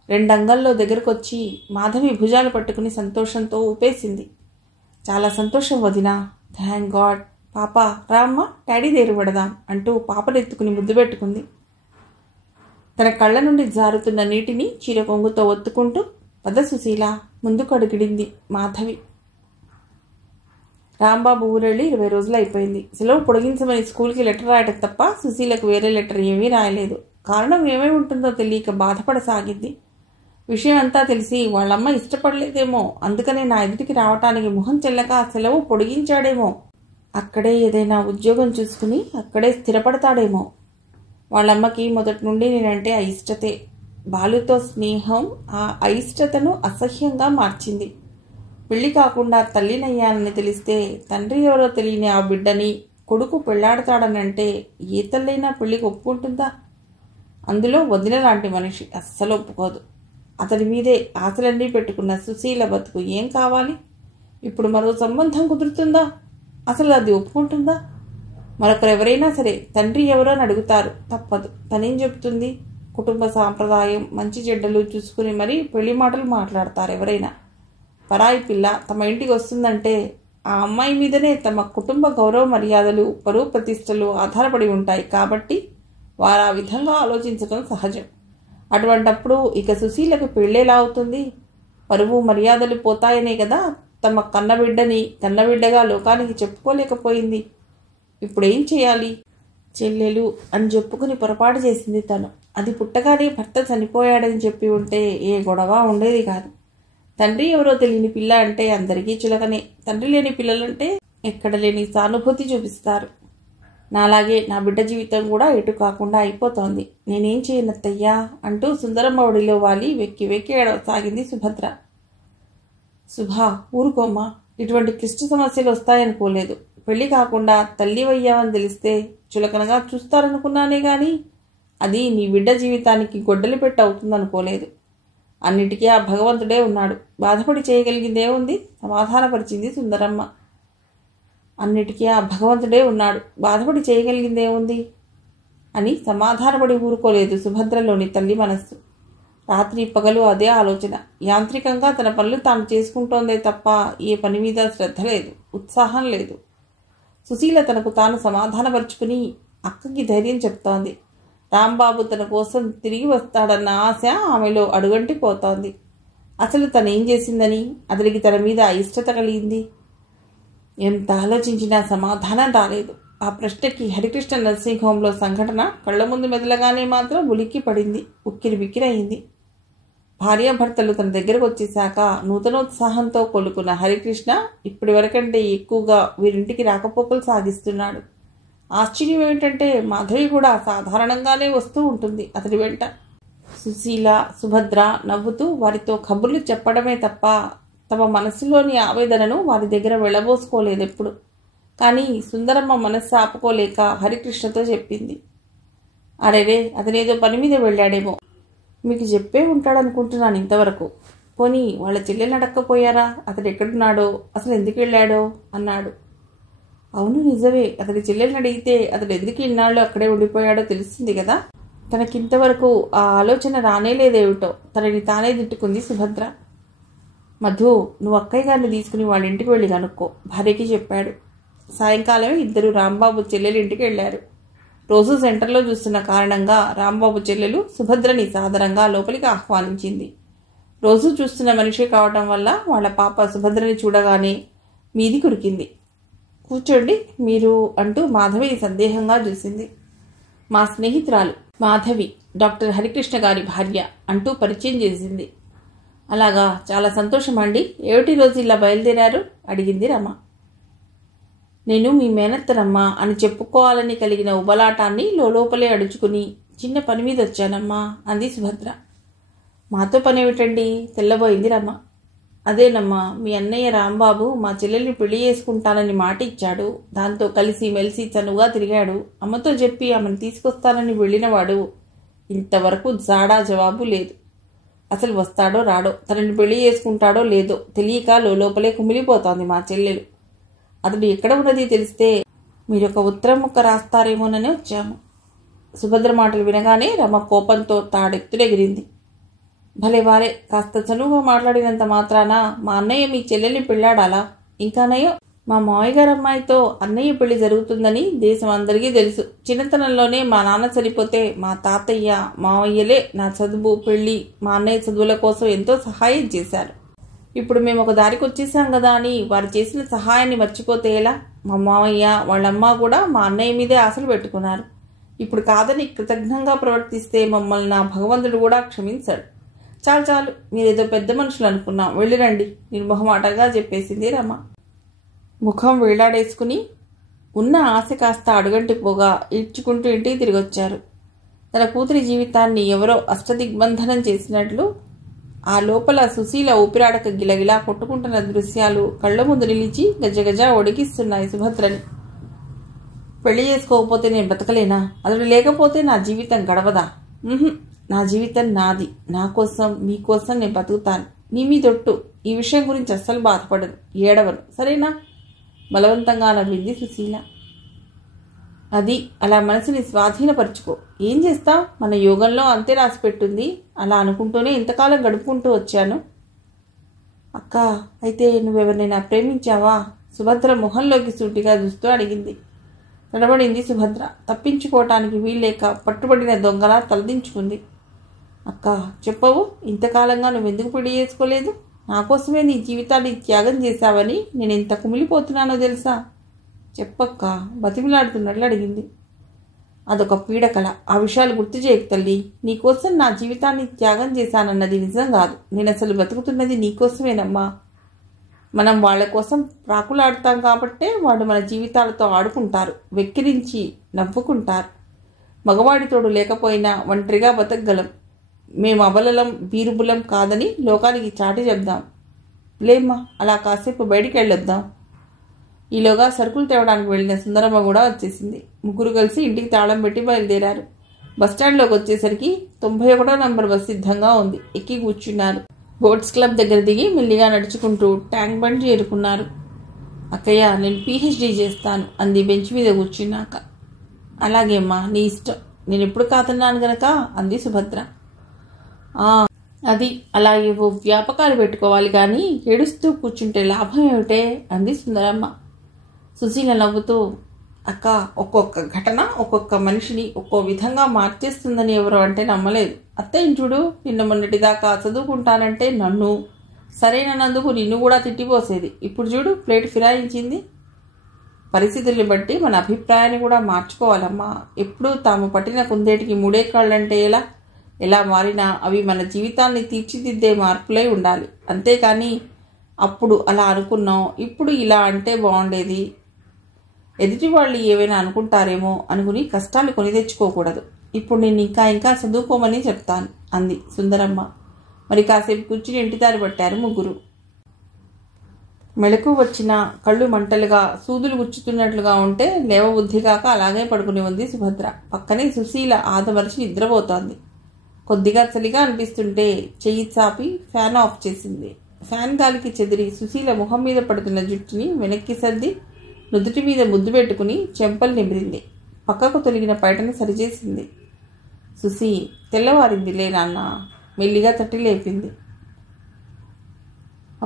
2 అంగల్లో దగ్గరకొచ్చి మాధవి భుజాలు పట్టుకుని సంతోషంతో ఊపేసింది. చాలా సంతోషం వదినా, థ్యాంక్ గాడ్. పాప రామ్మ, డాడీ దగ్గర పడదాం అంటూ పాపనెత్తుకుని ముద్దు పెట్టుకుంది. తన కళ్ళ నుండి జారుతున్న నీటిని చీర కొంగుతో ఒత్తుకుంటూ, పద సుశీల ముందుకు అడుగిడింది మాధవి. రాంబాబు ఊరెళ్ళి 20 రోజులు అయిపోయింది. సెలవు పొడిగించమని స్కూల్కి లెటర్ రాయటం తప్ప సుశీలకు వేరే లెటర్ ఏమీ రాయలేదు. కారణం ఏమై ఉంటుందో తెలియక బాధపడసాగింది. విషయం అంతా తెలిసి వాళ్ళమ్మ ఇష్టపడలేదేమో, అందుకనే నా ఎదుటికి రావటానికి మొహం చెల్లక సెలవు పొడిగించాడేమో. అక్కడే ఏదైనా ఉద్యోగం చూసుకుని అక్కడే స్థిరపడతాడేమో. వాళ్ళమ్మకి మొదటి నుండి నేనంటే అయిష్టతే. బాలుతో స్నేహం ఆ అయిష్టతను అసహ్యంగా మార్చింది. పెళ్లి కాకుండా తల్లినయ్యానని తెలిస్తే తండ్రి ఎవరో తెలియని ఆ బిడ్డని కొడుకు పెళ్లాడతాడనంటే ఏ తల్లైనా పెళ్లికి ఒప్పుకుంటుందా? అందులో వదిన లాంటి మనిషి అస్సలు ఒప్పుకోదు. అతని మీదే ఆశలన్నీ పెట్టుకున్న సుశీల బతుకు ఏం కావాలి? ఇప్పుడు మరో సంబంధం కుదురుతుందా? అసలు అది ఒప్పుకుంటుందా? మరొకరెవరైనా సరే తండ్రి ఎవరో అని అడుగుతారు, తప్పదు. తనేం చెప్తుంది? కుటుంబ సాంప్రదాయం మంచి చెడ్డలు చూసుకుని మరీ పెళ్లి మాటలు మాట్లాడతారు ఎవరైనా. పరాయి పిల్ల తమ ఇంటికి వస్తుందంటే ఆ అమ్మాయి మీదనే తమ కుటుంబ గౌరవ మర్యాదలు, పరువు ప్రతిష్టలు ఆధారపడి ఉంటాయి. కాబట్టి వారు ఆ విధంగా ఆలోచించడం సహజం. అటువంటప్పుడు ఇక సుశీలకు పెళ్ళేలా అవుతుంది? పరువు మర్యాదలు పోతాయనే కదా తమ కన్నబిడ్డగా లోకానికి చెప్పుకోలేకపోయింది. ఇప్పుడేం చేయాలి? చెల్లెలు అని చెప్పుకుని పొరపాటు చేసింది తను. అది పుట్టగానే భర్త చనిపోయాడని చెప్పి ఉంటే ఏ గొడవ ఉండేది కాదు. తండ్రి ఎవరో తెలియని పిల్ల అంటే అందరికీ చులకనే. తండ్రి లేని పిల్లలంటే ఎక్కడ లేని సానుభూతి చూపిస్తారు. నాలాగే నా బిడ్డ జీవితం కూడా ఎటు కాకుండా అయిపోతోంది. నేనేం చేయనత్తయ్యా అంటూ సుందరమ్మ ఒడిలో వాలి వెక్కి వెక్కి ఏడవసాగింది సుభద్ర. సుభా, ఊరుకోమ్మా, ఇటువంటి క్లిష్ట సమస్యలు వస్తాయనుకోలేదు. పెళ్లి కాకుండా తల్లి వయ్యావని తెలిస్తే చులకనగా చూస్తారనుకున్నానే గాని అది నీ బిడ్డ జీవితానికి గొడ్డలి పెట్టి అవుతుందనుకోలేదు. అన్నిటికీ ఆ భగవంతుడే ఉన్నాడు. బాధపడి చేయగలిగిందేముంది? సమాధానపరిచింది సుందరమ్మ. అన్నిటికీ ఆ భగవంతుడే ఉన్నాడు, బాధపడి చేయగలిగిందేముంది అని సమాధానపడి ఊరుకోలేదు సుభద్రలోని తల్లి మనస్సు. రాత్రి పగలు అదే ఆలోచన. యాంత్రికంగా తన పనులు తాను చేసుకుంటోందే తప్ప ఏ పని మీద శ్రద్ధ లేదు, ఉత్సాహం లేదు. సుశీల తనకు తాను సమాధానపరుచుకుని అక్కకి ధైర్యం చెప్తోంది. రాంబాబు తన కోసం తిరిగి వస్తాడన్న ఆశ ఆమెలో అడుగంటిపోతోంది. అసలు తనేం చేసిందని అతనికి తన మీద ఇష్టత కలిగింది? ఎంత ఆలోచించినా సమాధానం రాలేదు. ఆ ప్రశ్నకి హరికృష్ణ నర్సింగ్ హోంలో సంఘటన కళ్ల ముందు మెదలగానే మాత్రం ఉలిక్కి పడింది. ఉక్కిరి బిక్కిరయింది. భార్యాభర్తలు తన దగ్గరకు వచ్చేశాక నూతనోత్సాహంతో కొలుకున్న హరికృష్ణ ఇప్పటి వరకంటే ఎక్కువగా వీరింటికి రాకపోకలు సాగిస్తున్నాడు. ఆశ్చర్యం ఏమిటంటే మాధవి కూడా సాధారణంగానే వస్తూ ఉంటుంది అతడి వెంట. సుశీల, సుభద్ర నవ్వుతూ వారితో కబుర్లు చెప్పడమే తప్ప తమ మనసులోని ఆవేదనను వారి దగ్గర వెళ్ళబోసుకోలేదెప్పుడు. కానీ సుందరమ్మ మనస్సు ఆపుకోలేక హరికృష్ణతో చెప్పింది. అరేరే, అతనేదో పని మీద వెళ్ళాడేమో. మీకు చెప్పే ఉంటాడనుకుంటున్నాను ఇంతవరకు. పోనీ వాళ్ళ చెల్లెల్ని అడక్కపోయారా? అతడు ఎక్కడున్నాడో, అసలు ఎందుకు వెళ్ళాడో అన్నాడు. అవును, నిజమే. అతడి చెల్లెల్ని అడిగితే అతడు ఎందుకు ఇన్నాళ్ళు అక్కడే ఉండిపోయాడో తెలుస్తుంది కదా. తనకింతవరకు ఆ ఆలోచన రానేలేదేమిటో తనని తానే తిట్టుకుంది సుభద్ర. మధు, నువ్వు అక్కయ్య గారిని తీసుకుని వాళ్ళ ఇంటికి వెళ్ళి కనుక్కో, భార్యకి చెప్పాడు. సాయంకాలం ఇద్దరు రాంబాబు చెల్లెలు ఇంటికి వెళ్లారు. రోజు సెంటర్లో చూస్తున్న కారణంగా రాంబాబు చెల్లెలు సుభద్రని సాదరంగా లోపలికి ఆహ్వానించింది. రోజు చూస్తున్న మనిషి కావటం వల్ల వాళ్ళ పాప సుభద్రని చూడగానే మీది కురికింది. కూర్చోండి మీరు అంటూ మాధవిని సందేహంగా చూసింది. మా స్నేహితురాలు మాధవి, డాక్టర్ హరికృష్ణ గారి భార్య అంటూ పరిచయం చేసింది. అలాగా, చాలా సంతోషం అండి. ఏమిటి రోజు ఇలా బయలుదేరారు అడిగింది రమ. నేను మీ మేనత్తనమ్మా అని చెప్పుకోవాలని కలిగిన ఉబలాటాన్ని లోపలే అడుచుకుని చిన్న పని మీద వచ్చానమ్మా అంది సుభద్ర. మాతో పనేమిటండి? తెల్లబోయింది రమ. అదేనమ్మా, మీ అన్నయ్య రాంబాబు మా చెల్లెల్ని పెళ్లి చేసుకుంటానని మాట ఇచ్చాడు. దాంతో కలిసి మెలిసి చనువుగా తిరిగాడు. అమ్మతో చెప్పి ఆమెను తీసుకొస్తానని వెళ్ళినవాడు ఇంతవరకు జాడా జవాబు లేదు. అసలు వస్తాడో రాడో, తనని పెళ్లి చేసుకుంటాడో లేదో తెలియక లోపలే కుమిలిపోతోంది మా చెల్లెలు. అతడు ఎక్కడ ఉన్నది తెలిస్తే మీరొక ఉత్తరం ముక్క రాస్తారేమోనని వచ్చాము. సుభద్ర మాటలు వినగానే రమ కోపంతో తాడెత్తులెగిరింది. భలేవారే, కాస్త చనువుగా మాట్లాడినంత మాత్రాన మా అన్నయ్య మీ చెల్లెల్ని పెళ్ళాడాలా? ఇంకానయ్యో, మా మావయ్య గారి అమ్మాయితో అన్నయ్య పెళ్లి జరుగుతుందని దేశం అందరికీ తెలుసు. చిన్నతనంలోనే మా నాన్న చనిపోతే మా తాతయ్య, మావయ్యలే నా చదువు, పెళ్లి, మా అన్నయ్య చదువుల కోసం ఎంతో సహాయం చేశారు. ఇప్పుడు మేము ఒక దారికి వచ్చేసాం కదా అని వారు చేసిన సహాయాన్ని మర్చిపోతే ఎలా? మా మావయ్య వాళ్ళమ్మ కూడా మా అన్నయ్య మీదే ఆశలు పెట్టుకున్నారు. ఇప్పుడు కాదని కృతజ్ఞంగా ప్రవర్తిస్తే మమ్మల్ని నా భగవంతుడు కూడా క్షమించాడు. చాలు చాలు, మీరేదో పెద్ద మనుషులు అనుకున్నాం, వెళ్ళిరండి నిర్మోహమాటంగా చెప్పేసింది రమ. ముఖం వేలాడేసుకుని ఉన్న ఆశ కాస్త అడుగంటిపోగా ఈడ్చుకుంటూ ఇంటికి తిరిగొచ్చారు. తన కూతురి జీవితాన్ని ఎవరో అష్టదిగ్బంధనం చేసినట్లు ఆ లోపల సుశీల ఊపిరాడక గిలగిలా కొట్టుకుంటున్న దృశ్యాలు కళ్ల ముందు నిలిచి గజగజ ఒడికిస్తున్నాయి సుభద్రని. పెళ్లి చేసుకోకపోతే నేను బ్రతకలేనా? అతడు లేకపోతే నా జీవితం గడవదా? నా జీవితం నాది. నా కోసం, మీకోసం నేను బతుకుతాను. నీ మీదొట్టు. ఈ విషయం గురించి అస్సలు బాధపడను, ఏడవను, సరేనా? బలవంతంగా నవ్వింది సుశీల. అది అలా మనసుని స్వాధీనపరుచుకో. ఏం చేస్తా, మన యోగంలో అంతే రాసిపెట్టుంది. అలా అనుకుంటూనే ఇంతకాలం గడుపుకుంటూ వచ్చాను. అక్క, అయితే నువ్వెవరినైనా ప్రేమించావా? సుభద్ర మొహంలోకి సూటిగా చూస్తూ అడిగింది. తడబడింది సుభద్ర. తప్పించుకోవటానికి వీల్లేక పట్టుబడిన దొంగలా తలదించుకుంది. అక్క, చెప్పవు, ఇంతకాలంగా నువ్వెందుకు పెళ్లి చేసుకోలేదు? నా కోసమే నీ జీవితాన్ని త్యాగం చేశావని నేను ఎంత కుమిలిపోతున్నానో తెలుసా? చెప్పక్క, బతిమిలాడుతున్నట్లు అడిగింది. అదొక పీడకల. ఆ విషయాలు గుర్తు చేయకు తల్లి. నీకోసం నా జీవితాన్ని త్యాగం చేశానన్నది నిజం కాదు. నేను అసలు బతుకుతున్నది నీకోసమేనమ్మా. మనం వాళ్ల కోసం ప్రాకులాడతాం కాబట్టే వాడు మన జీవితాలతో ఆడుకుంటారు, వెక్కిరించి నవ్వుకుంటారు. మగవాడితోడు లేకపోయినా ఒంటరిగా బతకగలం. మేము అబలలం, బీరుబులం కాదని లోకానికి చాటి చెప్దాం. లేమ్మా, అలా కాసేపు బయటికి వెళ్ళొద్దాం. ఈలోగా సరుకులు తేవడానికి వెళ్ళిన సుందరమ్మ కూడా వచ్చేసింది. ముగ్గురు కలిసి ఇంటికి తాళం పెట్టి బయలుదేరారు. బస్టాండ్లోకి వచ్చేసరికి 91వ నంబర్ బస్ సిద్ధంగా ఉంది. ఎక్కి కూర్చున్నారు. బోట్స్ క్లబ్ దగ్గర దిగి మెల్లిగా నడుచుకుంటూ ట్యాంక్ బండ్ చేరుకున్నారు. అక్కయ్య, నేను PhD చేస్తాను అంది బెంచ్ మీద కూర్చున్నాక. అలాగేమ్మా, నీ ఇష్టం. నేను ఎప్పుడు కాదన్నాను గనక అంది సుభద్ర. అది అలా ఏవో వ్యాపకాలు పెట్టుకోవాలి కానీ ఏడుస్తూ కూర్చుంటే లాభం ఏమిటే అంది సుందరమ్మ. సుశీల నవ్వుతూ, అక్క, ఒక్కొక్క ఘటన ఒక్కొక్క మనిషిని ఒక్కో విధంగా మార్చేస్తుందని ఎవరు అంటే నమ్మలేదు. అత్తయ్యని చూడు, నిన్న మొన్నటిదాకా చదువుకుంటానంటే నన్ను, సరైనందుకు నిన్ను కూడా తిట్టిపోసేది. ఇప్పుడు చూడు ప్లేట్ ఫిరాయించింది. పరిస్థితుల్ని బట్టి మన అభిప్రాయాన్ని కూడా మార్చుకోవాలమ్మా. ఎప్పుడూ తాము పట్టిన కుందేటికి మూడే కాళ్ళంటే ఎలా మారినా అవి మన జీవితాన్ని తీర్చిదిద్దే మార్పులై ఉండాలి. అంతేకాని అప్పుడు అలా అనుకున్నాం, ఇప్పుడు ఇలా అంటే బాగుండేది, ఎదుటి వాళ్ళు ఏవైనా అనుకుంటారేమో అనుకుని కష్టాలు కొని తెచ్చుకోకూడదు. ఇప్పుడు నేను ఇంకా చదువుకోమని చెప్తాను అంది సుందరమ్మ. మరి కాసేపు కూర్చుని ఇంటిదారి పట్టారు ముగ్గురు. మెలకు వచ్చిన కళ్ళు మంటలుగా సూదులు గుచ్చుతున్నట్లుగా ఉంటే లేవబుద్ధి కాక అలాగే పడుకుని ఉంది సుభద్ర. పక్కనే సుశీల ఆదమరిచి నిద్రపోతోంది. కొద్దిగా చలిగా అనిపిస్తుంటే చెయ్యి చాపి ఫ్యాన్ ఆఫ్ చేసింది. ఫ్యాన్ గాలికి చెదిరి సుశీల ముఖం మీద పడుతున్న జుట్టుని వెనక్కి సర్ది నుదుటి మీద ముద్దు పెట్టుకుని చెంపలు నిమిరింది. పక్కకు తొలగిన పైటను సరిచేసింది. సుశీ, తెల్లవారింది లే నాన్న, మెల్లిగా తట్టి లేపింది.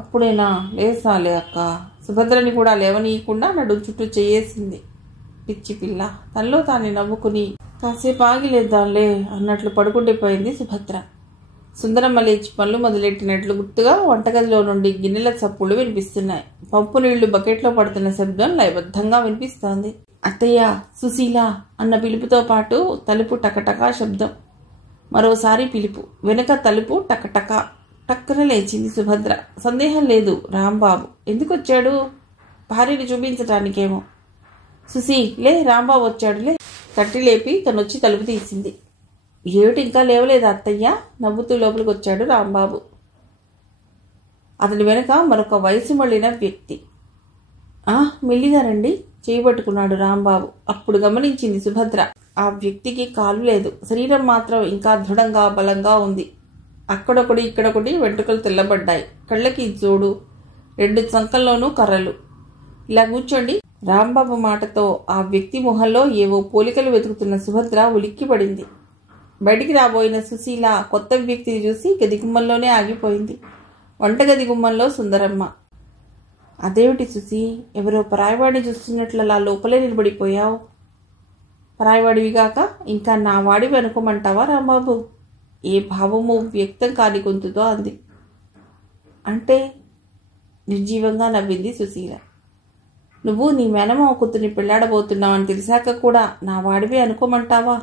అప్పుడేనా? లేసాలే అక్క. సుభద్రని కూడా లేవనీయకుండా నడు చుట్టూ చేయేసింది. పిచ్చి పిల్ల, తనలో తాను నవ్వుకుని కాసేపు ఆగిలేద్దాంలే అన్నట్లు పడుకుండిపోయింది సుభద్ర. సుందరమ్మ లేచి పనులు మొదలెట్టినట్లు గుర్తుగా వంటగదిలో నుండి గిన్నెల చప్పుళ్ళు వినిపిస్తున్నాయి. పంపు నీళ్లు బకెట్లో పడుతున్న శబ్దం లయబద్ధంగా వినిపిస్తోంది. అత్తయ్య, సుశీల అన్న పిలుపుతో పాటు తలుపు టకటకా శబ్దం. మరోసారి పిలుపు. వెనుక తలుపు టకటక. టక్కున లేచింది సుభద్ర. సందేహం లేదు, రాంబాబు. ఎందుకొచ్చాడు? భార్యని చూపించటానికేమో. సుశీ, లే, రాంబాబు వచ్చాడులే. తట్టి లేపి తనొచ్చి తలుపు తీసింది. ఏమిటి ఇంకా లేవలేదు అత్తయ్య? నవ్వుతూ లోపలికి వచ్చాడు రాంబాబు. అతడి వెనుక మరొక వయసు మళ్ళిన వ్యక్తి. మెల్లిగా రండి, చేయబట్టుకున్నాడు రాంబాబు. అప్పుడు గమనించింది సుభద్ర, ఆ వ్యక్తికి కాలు లేదు, శరీరం మాత్రం ఇంకా దృఢంగా బలంగా ఉంది. అక్కడొకటి ఇక్కడొకటి వెంట్రుకలు తెల్లబడ్డాయి. కళ్ళకి జోడు, 2 చంకల్లోనూ కర్రలు. ఇలా కూర్చోండి. రాంబాబు మాటతో ఆ వ్యక్తి మొహంలో ఏవో పోలికలు వెతుకుతున్న సుభద్ర ఉలిక్కిపడింది. బయటికి రాబోయిన సుశీల కొత్త వ్యక్తిని చూసి గది గుమ్మంలోనే ఆగిపోయింది. వంటగది గుమ్మంలో సుందరమ్మ. అదేమిటి సుశీ, ఎవరో పరాయివాడిని చూస్తున్నట్లలా లోపలే నిలబడిపోయావు? పరాయివాడివిగాక ఇంకా నా వాడివి అనుకోమంటావా రాంబాబు? ఏ భావము వ్యక్తం కాని గొంతుతో అంది. అంటే? నిర్జీవంగా నవ్వింది సుశీల. నువ్వు నీ మేనమామ కూతుర్ని పెళ్లాడబోతున్నావని తెలిసాక కూడా నా వాడివే అనుకోమంటావా?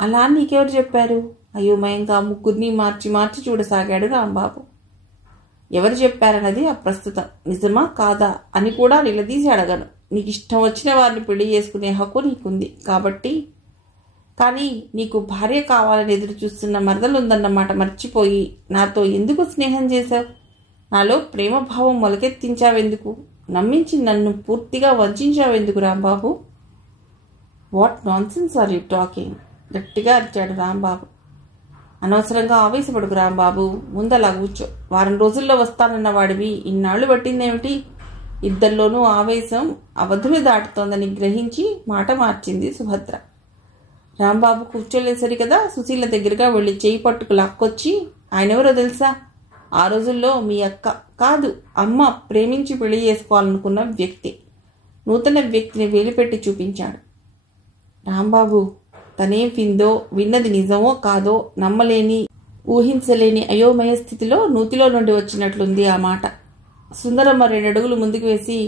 అలా నీకెవరు చెప్పారు? అయోమయంగా ముగ్గురిని మార్చి మార్చి చూడసాగాడు రాంబాబు. ఎవరు చెప్పారన్నది అప్రస్తుతం. నిజమా కాదా అని కూడా నిలదీసి అడగను. నీకు ఇష్టం వచ్చిన వారిని పెళ్లి చేసుకునే హక్కు నీకుంది కాబట్టి. కానీ నీకు భార్య కావాలని ఎదురు చూస్తున్న మరదలుందన్నమాట మర్చిపోయి నాతో ఎందుకు స్నేహం చేశావు? నాలో ప్రేమభావం మొలకెత్తించావెందుకు? నమ్మించి నన్ను పూర్తిగా వంచావెందుకు Rambabu? What nonsense are you talking? గట్టిగా అరిచాడు రాంబాబు. అనవసరంగా ఆవేశపడుకు రాంబాబు, ముందలా కూర్చో. వారం రోజుల్లో వస్తానన్న వాడివి ఇన్నాళ్లు పట్టిందేమిటి? ఇద్దరిలోనూ ఆవేశం అవధులు దాటుతోందని గ్రహించి మాట మార్చింది సుభద్ర. రాంబాబు కూర్చోలేసరి కదా సుశీల దగ్గరగా వెళ్ళి చేయి పట్టుకు లాక్కొచ్చి, ఆయనెవరో తెలుసా? ఆ రోజుల్లో మీ అక్క కాదు, అమ్మ ప్రేమించి పెళ్లి చేసుకోవాలనుకున్న వ్యక్తి. నూతన వ్యక్తిని వేలిపెట్టి చూపించాడు. రాంబాబు తనేం విందో, విన్నది నిజమో కాదో నమ్మలేని, ఊహించలేని అయోమయ స్థితిలో నూతిలో నుండి వచ్చినట్లుంది ఆ మాట. సుందరమ్మ 2 అడుగులు ముందుకు వేసి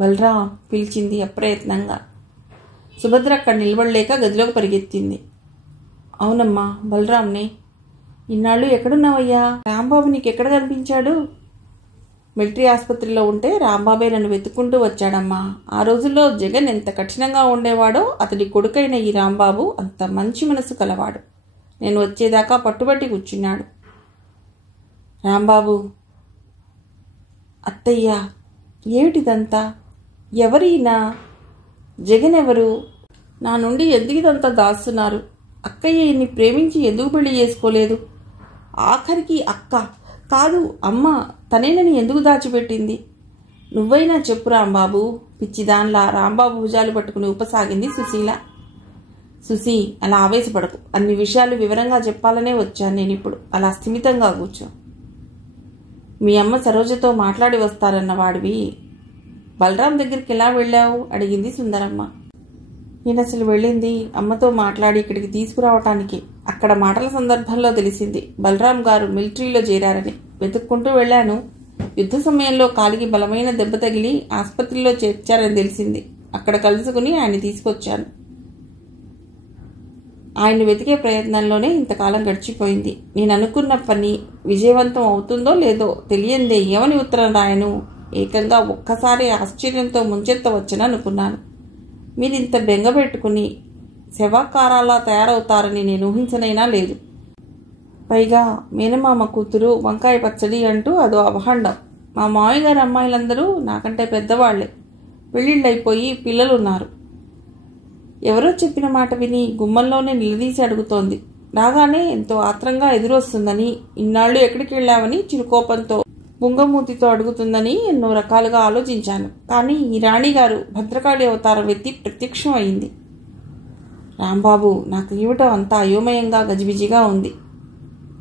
బలరాం పిలిచింది అప్రయత్నంగా. సుభద్ర అక్కడ నిలబడలేక గదిలోకి పరిగెత్తింది. అవునమ్మా, బలరాంనే. ఇన్నాళ్ళు ఎక్కడున్నావయ్యా? రాంబాబు నీకెక్కడ కనిపించాడు? మిలిటరీ ఆసుపత్రిలో ఉంటే రాంబాబే నన్ను వెతుక్కుంటూ వచ్చాడమ్మా. ఆ రోజుల్లో జగన్ ఎంత కఠినంగా ఉండేవాడో అతడి కొడుకైన ఈ రాంబాబు అంత మంచి మనసు కలవాడు. నేను వచ్చేదాకా పట్టుబట్టి కూర్చున్నాడు. రాంబాబు. అత్తయ్య, ఏమిటిదంతా? ఎవరీనా? జగన్ ఎవరు? నా నుండి ఎందుకు ఇదంతా దాస్తున్నారు? అక్కయ్య ఇన్ని ప్రేమించి ఎందుకు పెళ్లి చేసుకోలేదు? ఆఖరికి అక్క కాదు, అమ్మ తనేనని ఎందుకు దాచిపెట్టింది? నువ్వైనా చెప్పు రాంబాబు. పిచ్చిదాన్లా రాంబాబు భుజాలు పట్టుకుని ఉపసాగింది సుశీల. సుశీ, అలా ఆవేశపడకు. అన్ని విషయాలు వివరంగా చెప్పాలనే వచ్చాను నేనిప్పుడు. అలా స్థిమితంగా కూర్చో. మీ అమ్మ సరోజతో మాట్లాడి వస్తారన్న వాడివి. బలరాం దగ్గరికి ఎలా వెళ్ళావు అడిగింది సుందరమ్మ. నేను అసలు వెళ్ళింది అమ్మతో మాట్లాడి ఇక్కడికి తీసుకురావటానికి. అక్కడ మాటల సందర్భంలో తెలిసింది బలరాం గారు మిలిటరీలో చేరారని. వెతుక్కుంటూ వెళ్ళాను. యుద్ధ సమయంలో కాలికి బలమైన దెబ్బ తగిలి ఆసుపత్రిలో చేర్చారని తెలిసింది. అక్కడ కలుసుకుని ఆయన్ని తీసుకొచ్చాను. ఆయన్ని వెతికే ప్రయత్నంలోనే ఇంతకాలం గడిచిపోయింది. నేను అనుకున్న పని విజయవంతం అవుతుందో లేదో తెలియందే ఏమని ఉత్తరం రాయను. ఏకంగా ఒక్కసారి ఆశ్చర్యంతో ముంచెత్తవచ్చని అనుకున్నాను. మీరింత బెంగ పెట్టుకుని శవాకారాలా తయారవుతారని నేను ఊహించనైనా లేదు. పైగా మేనమామ కూతురు వంకాయ పచ్చడి అంటూ అదో అవహండం. మా మామయ్య గారి అమ్మాయిలందరూ నాకంటే పెద్దవాళ్లే. పెళ్ళిళ్ళైపోయి పిల్లలున్నారు. ఎవరో చెప్పిన మాట విని గుమ్మంలోనే నిలదీసి అడుగుతోంది. రాగానే ఎంతో ఆత్రంగా ఎదురొస్తుందని, ఇన్నాళ్లు ఎక్కడికి వెళ్ళావని చిరుకోపంతో బుంగమూతితో అడుగుతుందని ఎన్నో రకాలుగా ఆలోచించాను. కానీ ఈ రాణిగారు భద్రకాళి అవతారం ఎత్తి ప్రత్యక్షం అయింది. రాంబాబు, నాకు ఏమిటో అంతా అయోమయంగా గజిబిజిగా ఉంది.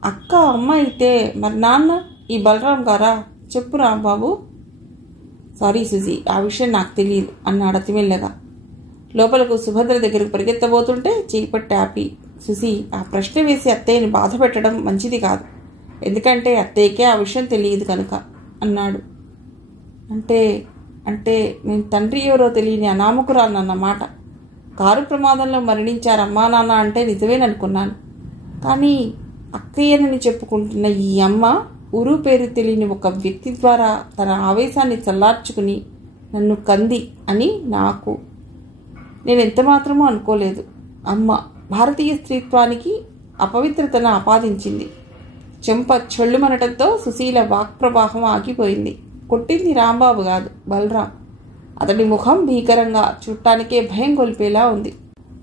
అక్క అమ్మ అయితే మరి నాన్న ఈ బలరాం గారా? చెప్పు రాంబాబు. సారీ సుజీ, ఆ విషయం నాకు తెలియదు అన్నాడు అతిమెల్లగా. లోపలకు సుభద్ర దగ్గరకు పరిగెత్తబోతుంటే చేపట్టి ఆపి, సుజీ, ఆ ప్రశ్న వేసి అత్తయ్యని బాధ పెట్టడం మంచిది కాదు. ఎందుకంటే అత్తయ్యకే ఆ విషయం తెలియదు కనుక అన్నాడు. అంటే నేను తండ్రి ఎవరో తెలియని అనామకురాలన్నమాట. కారు ప్రమాదంలో మరణించారమ్మా నాన్న అంటే నిజమేననుకున్నాను. కానీ అక్కయ్యనని చెప్పుకుంటున్న ఈ అమ్మ ఊరు పేరు తెలియని ఒక వ్యక్తి ద్వారా తన ఆవేశాన్ని చల్లార్చుకుని నన్ను కంది అని నాకు నేను ఎంతమాత్రమూ అనుకోలేదు. అమ్మ భారతీయ స్త్రీత్వానికి అపవిత్రతను ఆపాదించింది. చెంప చెళ్ళుమనటంతో సుశీల వాక్ప్రవాహం ఆగిపోయింది. కొట్టింది రాంబాబు కాదు, బలరాం. అతడి ముఖం భీకరంగా చూడటానికే భయం కొలిపేలా ఉంది.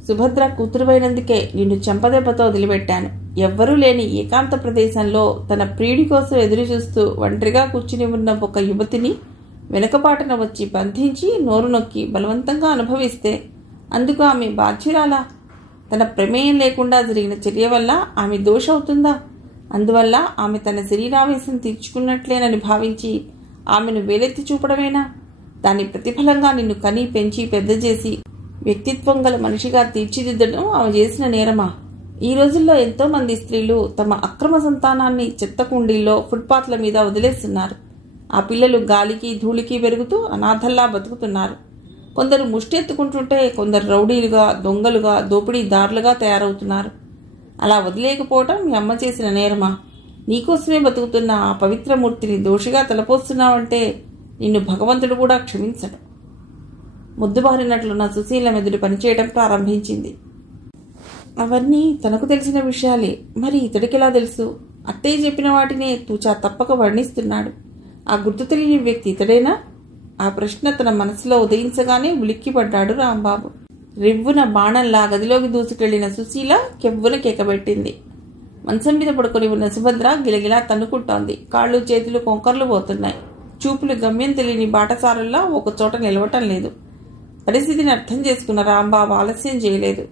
సుభద్ర కూతురువైనందుకే నిన్ను చెంపదెబ్బతో వదిలిపెట్టాను. ఎవ్వరూ లేని ఏకాంత ప్రదేశంలో తన ప్రియుడి కోసం ఎదురుచూస్తూ ఒంటరిగా కూర్చుని ఉన్న ఒక యువతిని వెనకపాటున వచ్చి బంధించి నోరు నొక్కి బలవంతంగా అనుభవిస్తే అందుకు ఆమె బాధ్యురాలా? తన ప్రమేయం లేకుండా జరిగిన చర్య వల్ల ఆమె దోషవుతుందా? అందువల్ల ఆమె తన శరీరావేశం తీర్చుకున్నట్లేనని భావించి ఆమెను వేలెత్తి చూపడమేనా? దాని ప్రతిఫలంగా నిన్ను కని పెంచి పెద్ద చేసి వ్యక్తిత్వం గల మనిషిగా తీర్చిదిద్దడం ఆమె చేసిన నేరమా? ఈ రోజుల్లో ఎంతో మంది స్త్రీలు తమ అక్రమ సంతానాన్ని చెత్త కుండీల్లో ఫుట్పాత్ల మీద వదిలేస్తున్నారు. ఆ పిల్లలు గాలికి ధూళికి పెరుగుతూ అనాథల్లా బతుకుతున్నారు. కొందరు ముష్టెత్తుకుంటుంటే కొందరు రౌడీలుగా, దొంగలుగా, దోపిడీదారులుగా తయారవుతున్నారు. అలా వదిలేకపోవటం మీ అమ్మ చేసిన నేరమా? నీకోసమే బతుకుతున్న ఆ పవిత్రమూర్తిని దోషిగా తలపోస్తున్నావంటే నిన్ను భగవంతుడు కూడా క్షమించడు. ముద్దుబారినట్లున్న సుశీల మెదుడు పనిచేయడం ప్రారంభించింది. అవన్నీ తనకు తెలిసిన విషయాలే. మరి ఇతడికెలా తెలుసు? అత్తయ్య చెప్పిన వాటినే తూచా తప్పక వర్ణిస్తున్నాడు. ఆ గుర్తు తెలియని వ్యక్తి ఇతడేనా? ఆ ప్రశ్న తన మనసులో ఉదయించగానే ఉలిక్కిపడ్డాడు రాంబాబు. రివ్వున బాణంలా గదిలోకి దూసుకెళ్లిన సుశీల కెవ్వున కేకబెట్టింది. మంచం మీద పడుకొని ఉన్న సుభద్ర గిలగిలా తన్నుకుంటోంది. కాళ్ళు చేతులు కొంకర్లు పోతున్నాయి. చూపులు గమ్యం తెలియని బాటసారుల్లా ఒకచోట నిలవటం లేదు. పరిస్థితిని అర్థం చేసుకున్న రాంబాబు ఆలస్యం చేయలేదు.